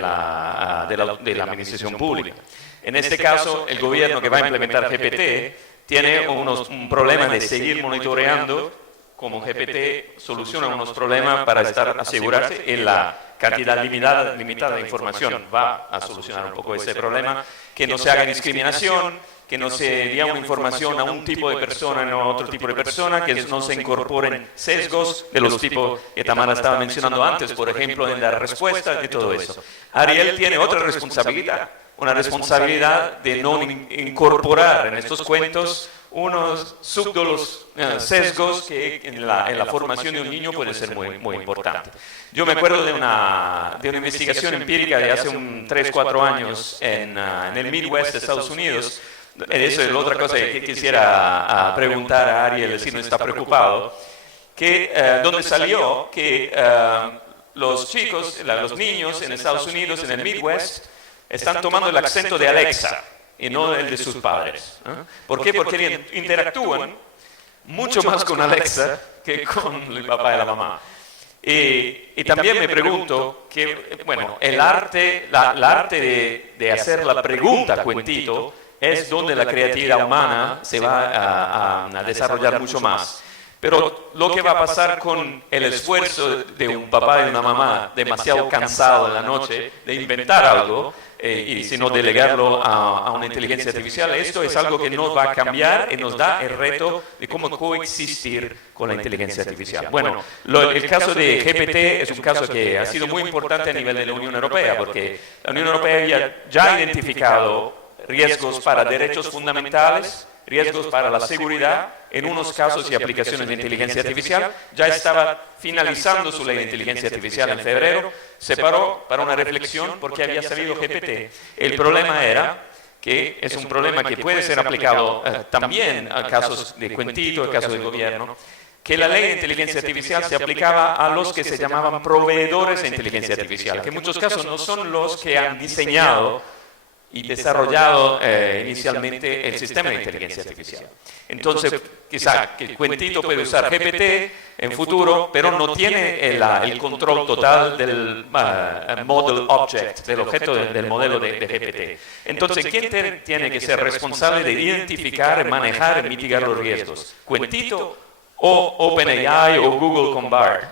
la administración pública. En este caso, el gobierno que va a implementar GPT tiene un problema de seguir monitoreando cómo GPT soluciona unos problemas para asegurarse en la cantidad limitada de información. Va a solucionar un poco ese problema, que no se haga discriminación, que no se dé una información a un tipo de persona y no a otro tipo de persona, que no se incorporen sesgos de los tipos que Tamara estaba mencionando antes, por ejemplo, en la respuesta y todo eso. Ariel tiene otra responsabilidad, una responsabilidad de no incorporar en estos cuentos unos subdolos sesgos que en la formación de un niño puede ser muy importante. Yo me acuerdo de una investigación empírica de hace 3-4 años en el Midwest de Estados Unidos. Eso es la otra cosa que quisiera preguntar a Ariel, si no está preocupado, donde salió que los chicos, los niños en Estados Unidos, en el Midwest, están tomando el acento de Alexa y no el de sus padres. ¿Por qué? Porque interactúan mucho más con Alexa que con el papá y la mamá. Y también me pregunto que, bueno, el arte de hacer la pregunta, cuentito, es donde la creatividad humana se va a desarrollar mucho más. Pero lo que va a pasar con el esfuerzo de un papá y una mamá demasiado cansado en la noche de inventar algo, y si no delegarlo a una inteligencia artificial, esto es algo que nos va a cambiar y nos da el reto de cómo coexistir con la inteligencia artificial. Bueno, el caso de GPT es un caso que ha sido muy importante a nivel de la Unión Europea, porque la Unión Europea ya ha identificado riesgos para derechos fundamentales, riesgos para la seguridad, en unos casos y aplicaciones de inteligencia artificial. Ya estaba finalizando su ley de inteligencia artificial en febrero, se paró para una reflexión porque había salido GPT. El problema era que es un problema que puede ser aplicado también a casos de cuentito, a casos de gobierno. que la ley de inteligencia artificial se aplicaba a los que se llamaban proveedores de inteligencia artificial, que en muchos casos no son los que han diseñado y desarrollado inicialmente el sistema de inteligencia artificial. Entonces, quizá que Cuentito puede usar GPT en futuro, pero no tiene el control total del model object, del objeto del modelo de GPT. Entonces, ¿quién tiene que ser responsable de identificar, manejar y mitigar los riesgos? ¿Cuentito o OpenAI o Google con BARD?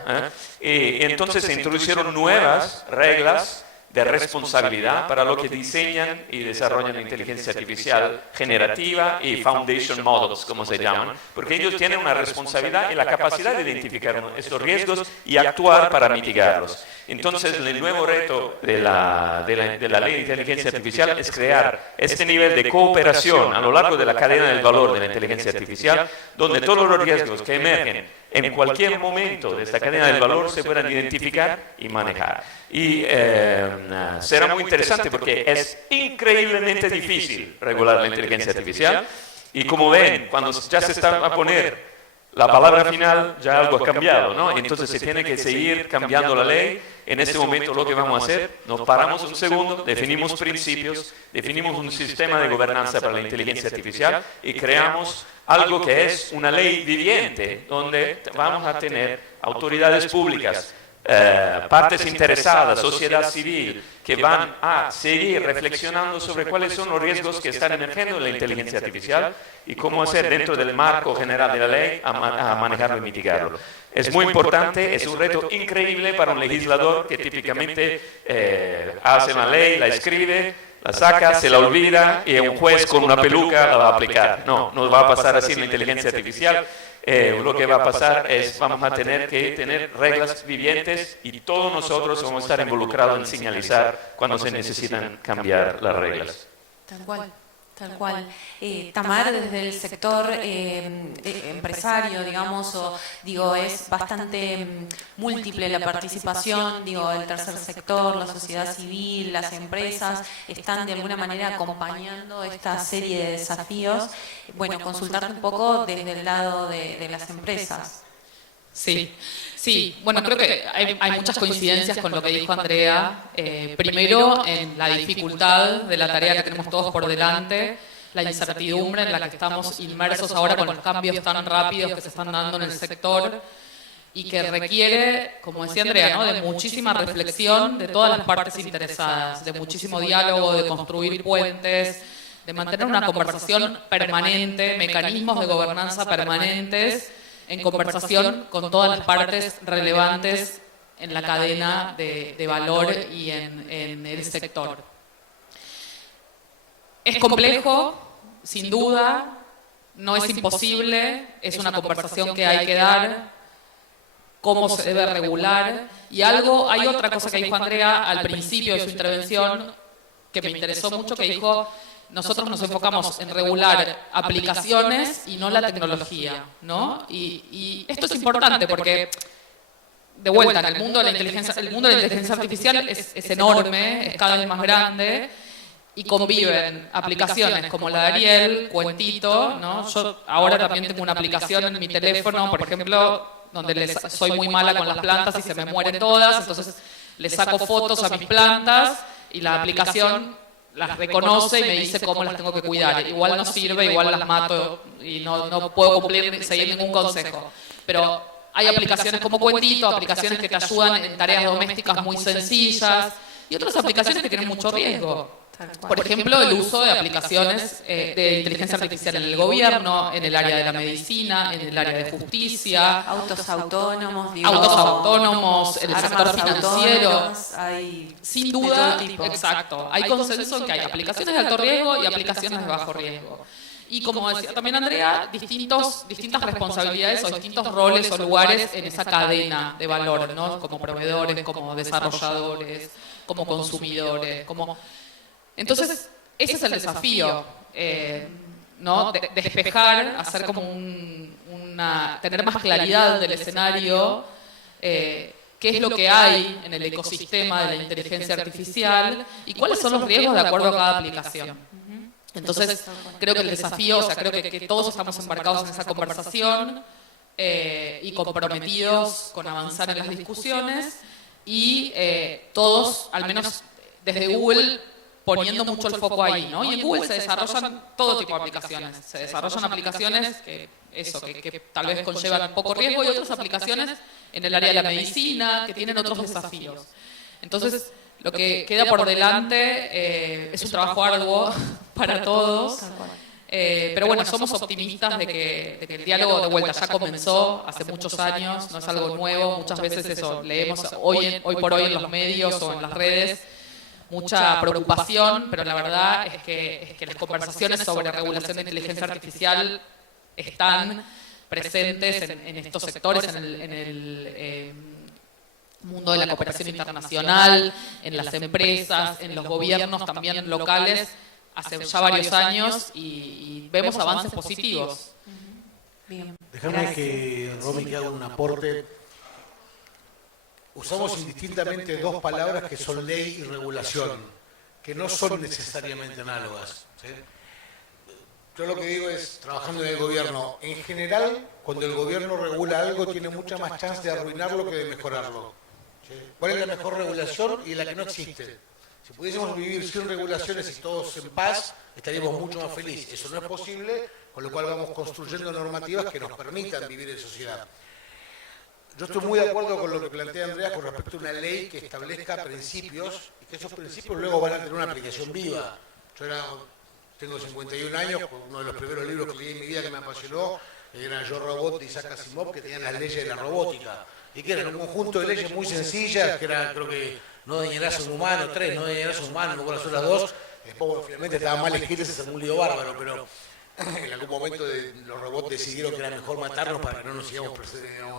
Y entonces se introdujeron nuevas reglas de responsabilidad para los que diseñan y desarrollan la inteligencia artificial generativa y foundation models, como se llaman, porque ellos tienen una responsabilidad y la capacidad de identificar estos riesgos y actuar para mitigarlos. Entonces, el nuevo reto de la ley de inteligencia artificial es crear este nivel de cooperación a lo largo de la cadena del valor de la inteligencia artificial, donde todos los riesgos que emergen en cualquier momento de esta cadena del valor se puedan identificar y manejar. Y será muy interesante porque es increíblemente difícil regular la inteligencia artificial y como ven, cuando ya se está a poner la palabra final, ya algo ha cambiado, ¿no? Entonces se tiene que seguir cambiando la ley. En este momento lo que vamos a hacer, nos paramos un segundo, definimos principios, definimos un sistema de gobernanza para la inteligencia artificial y creamos algo que es una ley viviente, donde vamos a tener autoridades públicas, partes interesadas, sociedad civil, que van a seguir reflexionando sobre cuáles son los riesgos que están emergiendo en la inteligencia artificial y cómo hacer dentro del marco general de la ley a manejarlo y mitigarlo. Es muy importante, es un reto increíble para un legislador que típicamente hace una ley, la escribe, la saca, se la olvida y un juez con una peluca la va a aplicar. No, no va a pasar así en la inteligencia artificial. Lo que va a pasar es vamos a tener que tener reglas vivientes y todos nosotros vamos a estar involucrados en señalizar cuando se necesitan cambiar las reglas. Tal cual. Tal cual. Tamar, desde el sector empresario, digamos, es bastante múltiple la participación, el tercer sector, la sociedad civil, las empresas, están de alguna manera acompañando esta serie de desafíos. Bueno, consultarte un poco desde el lado de las empresas. Sí, bueno, creo que hay muchas coincidencias con lo que dijo Andrea. Primero, en la dificultad de la tarea que tenemos todos por delante, la incertidumbre en la que estamos inmersos ahora con los cambios tan rápidos que se están dando en el sector y que requiere, como decía Andrea, ¿no?, de muchísima reflexión de todas las partes interesadas, de muchísimo diálogo, de construir puentes, de mantener una conversación permanente, mecanismos de gobernanza permanentes, en conversación con todas las partes relevantes en la cadena de valor y en el sector. Es complejo, sin duda, no es imposible, es una conversación que hay que dar, cómo se debe regular, y hay otra cosa que dijo Andrea al principio de su intervención que me interesó mucho, que dijo: nosotros nos enfocamos en regular aplicaciones y no la tecnología, ¿no? Y esto es importante porque, de vuelta, en el mundo de la inteligencia artificial es enorme, es cada vez más grande, y conviven aplicaciones como la de Ariel, Cuentito, ¿no? Yo ahora también tengo una aplicación en mi teléfono, por ejemplo, donde soy muy mala con las plantas y se me mueren todas, entonces le saco fotos a mis plantas y la aplicación las reconoce y me dice cómo las tengo que cuidar. Igual no sirve, igual las mato y no puedo seguir ningún consejo. Pero hay aplicaciones como Cuentito, aplicaciones que te ayudan en tareas domésticas muy sencillas y otras aplicaciones que tienen mucho riesgo. Por ejemplo, el uso de aplicaciones de inteligencia artificial en el gobierno, en el área de la medicina, en el área de justicia. Autos autónomos, en el sector financiero. Sin duda, exacto. Hay consenso en que hay aplicaciones de alto riesgo y aplicaciones de bajo riesgo. Y como decía también Andrea, distintas responsabilidades o distintos roles o lugares en esa cadena de valor, ¿no? Como proveedores, como desarrolladores, como consumidores, Entonces, ese es el desafío, ¿no? Despejar, hacer como tener más claridad del escenario, qué es lo que hay en el ecosistema de la inteligencia artificial y cuáles son los riesgos de acuerdo a cada aplicación. Entonces, creo que el desafío, creo que todos estamos embarcados en esa conversación. y comprometidos con avanzar en las discusiones y todos, al menos desde Google, poniendo mucho el foco ahí, ¿no? Y en Google se desarrollan todo tipo de aplicaciones. Se desarrollan aplicaciones que tal vez conllevan poco riesgo y otras aplicaciones en el área de la medicina que tienen otros desafíos. Entonces, lo que queda por delante es un trabajo arduo para todos. Pero bueno, somos optimistas de que el diálogo de vuelta ya comenzó hace muchos años, no es algo nuevo, muchas veces eso leemos hoy por hoy en los medios o en las redes, mucha preocupación, pero la verdad es que las conversaciones sobre regulación de inteligencia artificial están presentes en estos sectores, en el mundo de la cooperación internacional, en las empresas, en los gobiernos también locales, hace ya varios años y vemos avances positivos. Bien. Déjame que Romy que haga un aporte. Usamos indistintamente dos palabras que son ley y regulación, que no son necesariamente análogas, ¿sí? Yo lo que digo es, trabajando en el gobierno, en general, cuando el gobierno regula algo, tiene mucha más chance de arruinarlo que de mejorarlo, ¿sí? ¿Cuál es la mejor regulación y la que no existe? Si pudiésemos vivir sin regulaciones y todos en paz, estaríamos mucho más felices. Eso no es posible, con lo cual vamos construyendo normativas que nos permitan vivir en sociedad. Yo estoy muy de acuerdo con lo que plantea Andrea con respecto a una ley que establezca principios y que esos principios luego van a tener una aplicación viva. Tengo 51 años, uno de los primeros libros que leí en mi vida que me apasionó era Yo Robot de Isaac Asimov, que tenían las leyes de la robótica y que eran un conjunto de leyes muy sencillas, que era, creo que no dañarás a un humano, no dañarás a un humano, no las otras dos. Después finalmente estaban mal escritas, es un lío bárbaro, pero en algún momento los robots decidieron que era mejor matarnos para que no nos sigamos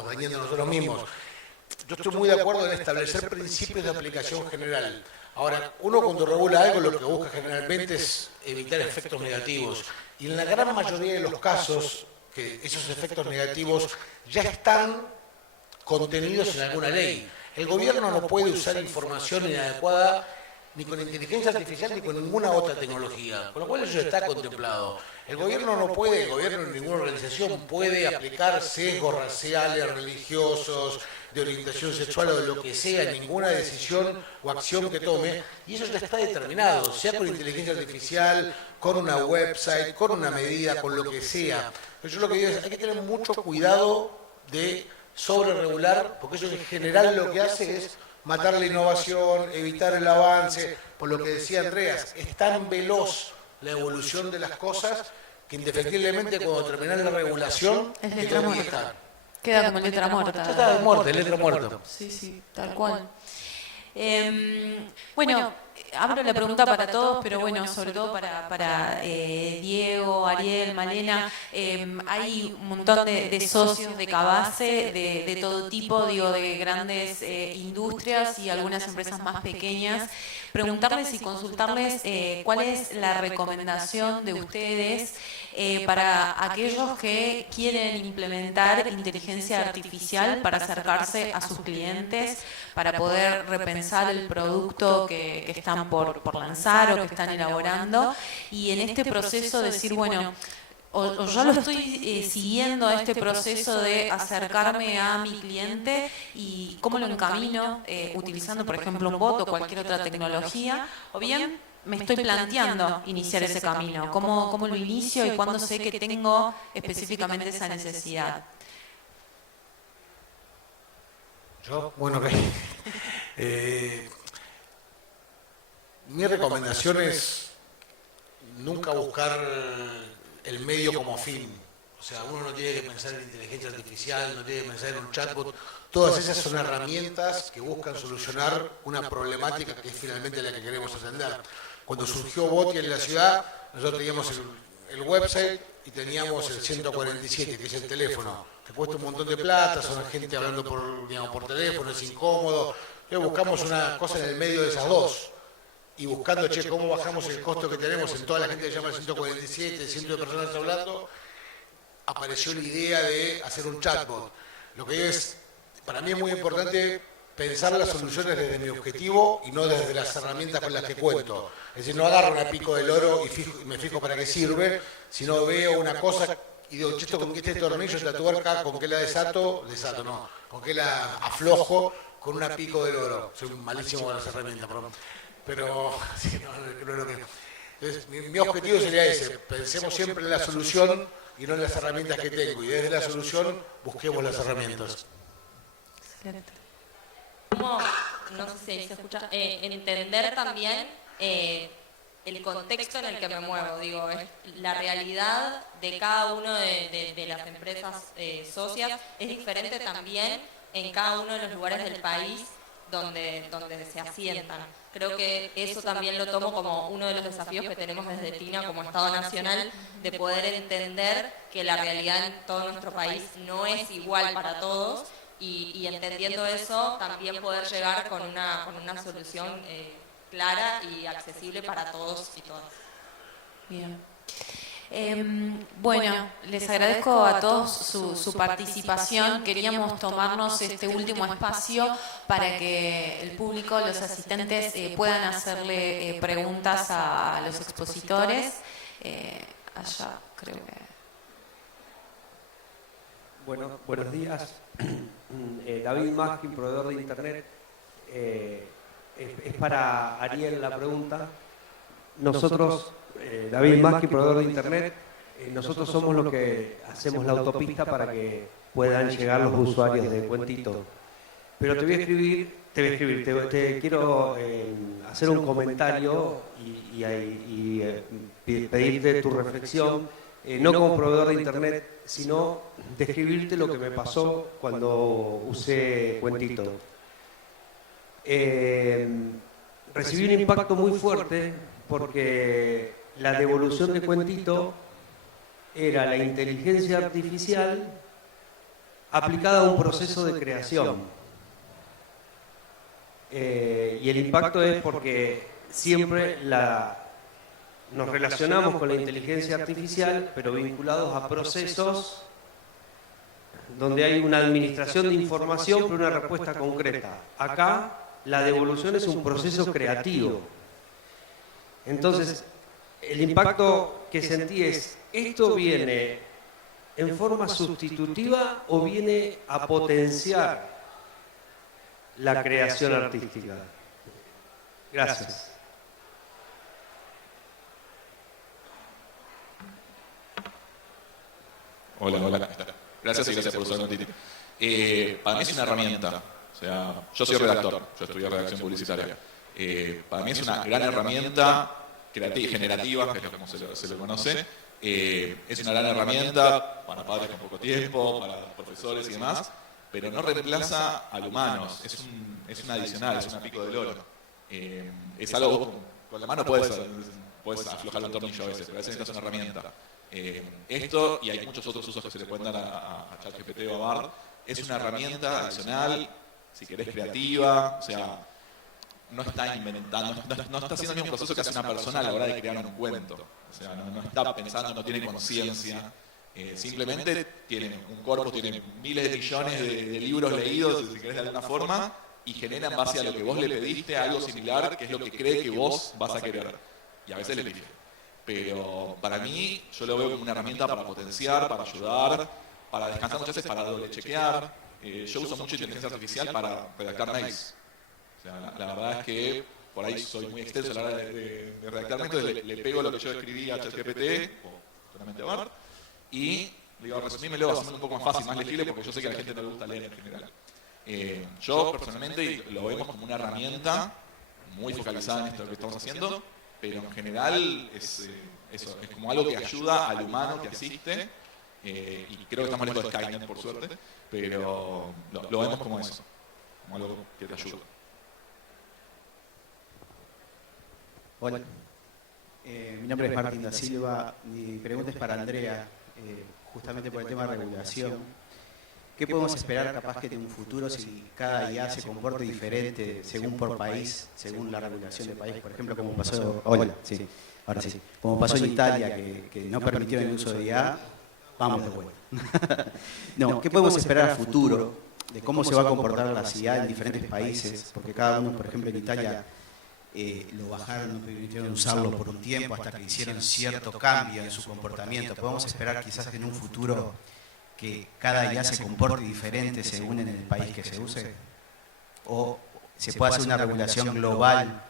dañando nosotros mismos. Yo estoy muy de acuerdo en establecer principios de aplicación general. Ahora, uno cuando regula algo lo que busca generalmente es evitar efectos negativos. Y en la gran mayoría de los casos, que esos efectos negativos ya están contenidos en alguna ley. El gobierno no puede usar información inadecuada ni con inteligencia artificial ni con ninguna otra tecnología, con lo cual eso está contemplado. El gobierno ni ninguna organización puede aplicar sesgos raciales, religiosos, de orientación sexual o de lo que sea, ninguna decisión o acción que tome, y eso ya está determinado, sea con inteligencia artificial, con una website, con una medida, con lo que sea. Pero yo lo que digo es, hay que tener mucho cuidado de sobre regular, porque eso en general lo que hace es matar la innovación, evitar el avance, por lo que decía Andreas, es tan veloz la evolución de las cosas que indefectiblemente cuando termina la regulación Es letra muerta. Queda como letra muerta. Ya está muerta, letra muerta. Sí, tal cual. Bueno, abro la pregunta para todos, pero bueno, sobre todo para Diego, Ariel, Malena. Hay un montón de socios de Cabase, de todo tipo, digo, de grandes industrias y algunas empresas más pequeñas. Preguntarles y consultarles cuál es la recomendación de ustedes para aquellos que quieren implementar inteligencia artificial para acercarse a sus clientes, para poder repensar el producto que están por lanzar o que están elaborando, y en este proceso decir, bueno, o yo lo estoy siguiendo a este proceso de acercarme a mi cliente y cómo lo encamino utilizando, por ejemplo, un bot o cualquier otra tecnología, o bien me estoy planteando iniciar ese camino, cómo lo inicio y cuándo sé que tengo específicamente esa necesidad. Yo, bueno, mi recomendación es nunca buscar el medio como fin. O sea, uno no tiene que pensar en inteligencia artificial, no tiene que pensar en un chatbot. Todas esas son herramientas que buscan solucionar una problemática que es finalmente la que queremos atender. Cuando surgió Boti en la ciudad, nosotros teníamos el website y teníamos el 147, que es el teléfono. Te cuesta un montón de plata, son gente hablando por teléfono, es incómodo. Entonces buscamos una cosa en el medio de esas dos. Y buscando, cómo bajamos el costo que tenemos en toda la gente que llama el 147, cientos de personas hablando, apareció la idea de hacer un chatbot. Lo que es, para mí es muy importante pensar las soluciones desde mi objetivo y no desde las herramientas con las que cuento. Es decir, no agarro una pico del oro y me fijo para qué sirve, sino veo una cosa y digo, che, ¿con qué este tornillo, esta tuerca, con qué la desato? Desato, no. ¿Con qué la aflojo? Con una pico de oro. Soy malísimo con las herramientas, pero sí, no es lo que... Entonces, mi objetivo sería ese, pensemos siempre en la solución y no en las herramientas que tengo, y desde la solución busquemos las herramientas. Excelente. Como, no sé si se escucha, entender también el contexto en el que me muevo, digo, es la realidad de cada uno de las empresas socias es diferente también en cada uno de los lugares del país donde se asientan. Creo que eso también lo tomo como uno de los desafíos que tenemos desde TINA como Estado Nacional, de poder entender que la realidad en todo nuestro país no es igual para todos y entendiendo eso también poder llegar con una solución clara y accesible para todos y todas. Bien. Bueno, les agradezco a todos su participación. Queríamos tomarnos este último espacio para que el público, los asistentes, puedan hacerle preguntas a los expositores. Allá creo que... Bueno, buenos días. David Maskin, proveedor de Internet. Es para Ariel la pregunta. Nosotros... David Maskin, proveedor de Internet, nosotros somos los que hacemos la autopista para que puedan llegar los usuarios de Cuentito. Pero te quiero hacer un comentario y pedirte tu reflexión, no como proveedor de Internet, sino describirte lo que me pasó cuando usé Cuentito. Recibí un impacto muy fuerte porque la devolución de Cuentito era la inteligencia artificial aplicada a un proceso de creación. Y el impacto es porque siempre nos relacionamos con la inteligencia artificial, pero vinculados a procesos donde hay una administración de información, pero una respuesta concreta. Acá la devolución es un proceso creativo. Entonces, el impacto que sentí es, ¿esto viene en forma sustitutiva o viene a potenciar la creación artística? Gracias. Hola. Gracias y gracias por usar Cuentito. Para mí es una herramienta. O sea, yo soy redactor, yo estudié redacción publicitaria. Para mí es una gran herramienta creativa y generativa, que es como se lo conoce. Es una gran herramienta para padres con poco tiempo, para profesores y demás, pero no reemplaza al humano, es un adicional, es un pico del oro. Es algo, con la mano puedes aflojar un tornillo a veces, pero a veces necesitas una herramienta. Esto, y hay muchos otros usos que se le pueden dar a ChatGPT o a Bard, es una herramienta adicional, si querés creativa, o sea, no está inventando, no está haciendo el mismo proceso que hace una persona a la hora de crear un cuento. O sea, no está pensando, no tiene conciencia. Simplemente tiene un corpus, tiene miles de millones de libros leídos, si querés de alguna forma, y genera en base a lo que vos le pediste algo similar, que es lo que cree que vos vas a querer. Y a veces le pide. Pero para mí, yo lo veo como una herramienta para potenciar, para ayudar, para descansar muchas veces, para doble chequear. Yo uso mucho inteligencia artificial para redactar mails. O sea, la verdad es que por ahí soy muy extenso a la hora de redactar, entonces le pego lo que yo escribí a ChatGPT, o solamente a Bard, y le digo, resumímelo, hacerlo un poco más fácil, más legible, porque yo sé que a la gente no le gusta leer en general. Yo personalmente lo vemos como una herramienta muy focalizada en esto que estamos haciendo, pero en general es como algo que ayuda al humano que asiste, y creo que estamos lejos de Skynet, por suerte, pero lo vemos como eso, como algo que te ayuda. Hola, mi nombre es Martín da Silva, mi pregunta es para Andrea, justamente por el tema de regulación. ¿Qué podemos esperar capaz que en un futuro si cada IA se comporte diferente según por país, según la regulación del país? Por ejemplo, como pasó, como pasó en Italia, que no permitieron el uso de IA, vamos de vuelta. No, ¿qué podemos esperar a futuro de cómo se va a comportar la IA en diferentes países? Porque cada uno, por ejemplo, en Italia lo bajaron, no permitieron usarlo por un tiempo hasta que hicieron cierto cambio en su comportamiento. ¿Podemos esperar quizás en un futuro que cada IA se comporte diferente según en el país que se use? ¿O se puede hacer una regulación global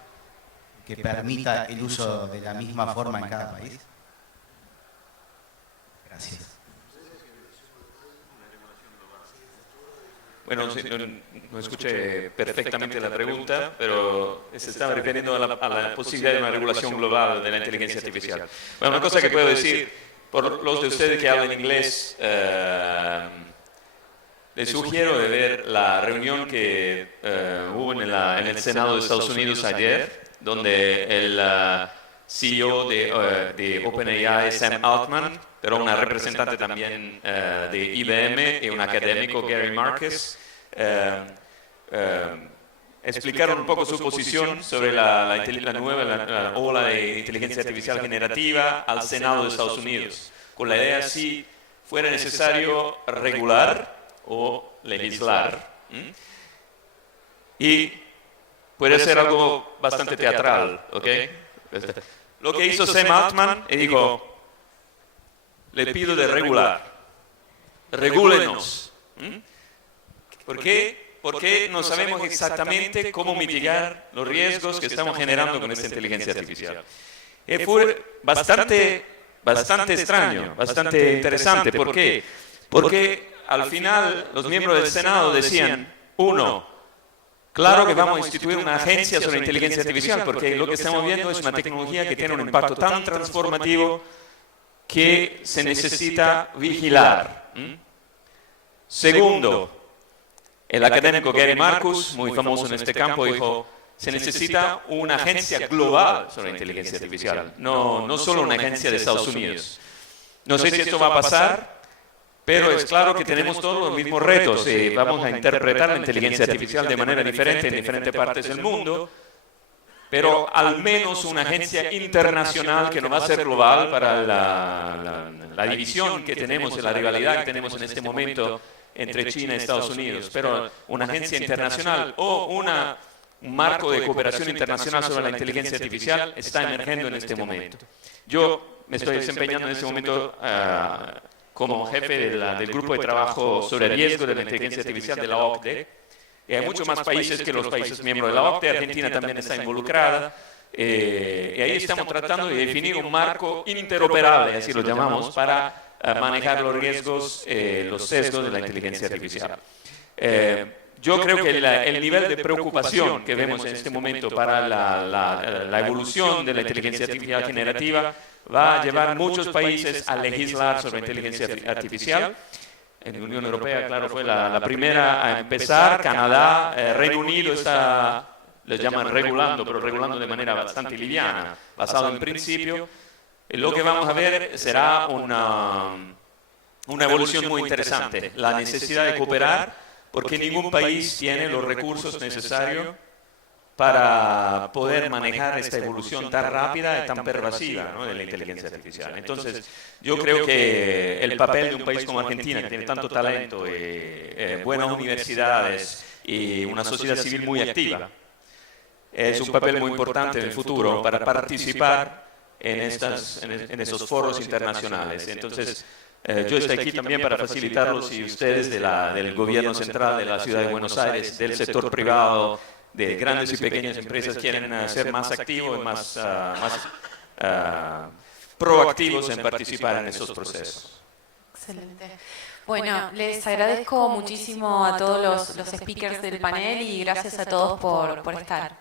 que permita el uso de la misma forma en cada país? Gracias. Bueno, no escuché perfectamente la pregunta, pero se estaba refiriendo a la posibilidad de una regulación global de la inteligencia artificial. Bueno, una cosa que puedo decir, por los de ustedes que hablan inglés, les sugiero de ver la reunión que hubo en el Senado de Estados Unidos ayer, donde el CEO de OpenAI, Sam Altman, pero una representante también de IBM y un académico, Gary Marcus, explicaron un poco su posición sobre la nueva ola de inteligencia artificial generativa al Senado de Estados Unidos, con la idea si fuera necesario regular o legislar. Y puede ser algo bastante teatral, ¿ok? Lo que hizo Sam Altman, dijo, le pido de regular, regúlenos. ¿Por qué? Porque no sabemos exactamente cómo mitigar los riesgos que estamos generando con esta inteligencia artificial. Fue bastante extraño, bastante interesante. ¿Por qué? Porque al final los miembros del Senado decían, uno, claro que vamos a instituir una agencia sobre inteligencia artificial, porque lo que estamos viendo es una tecnología que tiene un impacto tan transformativo que se necesita vigilar. Segundo, el académico Gary Marcus, muy famoso en este campo, dijo, se necesita una agencia global sobre inteligencia artificial, no solo una agencia de Estados Unidos. No sé si esto va a pasar, pero es claro que tenemos todos los mismos retos y vamos a interpretar la inteligencia artificial de manera diferente en diferentes partes del mundo, pero al menos una agencia internacional que no va a ser global para la división que tenemos, la rivalidad que tenemos en este momento entre China y Estados Unidos, pero una agencia internacional o un marco de cooperación internacional sobre la inteligencia artificial está emergiendo en este momento. Yo me estoy desempeñando en este momento como jefe del grupo de trabajo sobre riesgo de la inteligencia artificial de la OCDE. Y hay muchos más países que los países miembros de la OCDE, Argentina también está involucrada, y ahí estamos tratando de definir un marco interoperable, así lo llamamos, para manejar los riesgos, los sesgos de la inteligencia artificial. Yo creo que el nivel de preocupación que vemos en este momento para la evolución de la inteligencia artificial generativa va a llevar a muchos países a legislar sobre inteligencia artificial. En la Unión Europea, claro, fue la primera a empezar. Canadá, Reino Unido está, les llaman regulando, pero regulando de manera bastante liviana, basado en principio. Lo que vamos a ver será una evolución muy interesante. La necesidad de cooperar, porque ningún país tiene los recursos necesarios para poder manejar esta evolución tan rápida y tan pervasiva, ¿no?, de la inteligencia artificial. Entonces, yo creo que el papel de un país como Argentina, que tiene tanto talento, buenas universidades y una sociedad civil muy activa, es un papel muy importante en el futuro para participar en esos foros internacionales. Entonces, yo estoy aquí también para facilitarlos y ustedes del gobierno central de la ciudad de Buenos Aires, del sector privado, de grandes y pequeñas empresas, quieren ser más activos y más proactivos en participar en esos procesos. Excelente. Bueno, les agradezco muchísimo a todos los speakers del panel y gracias a todos por estar.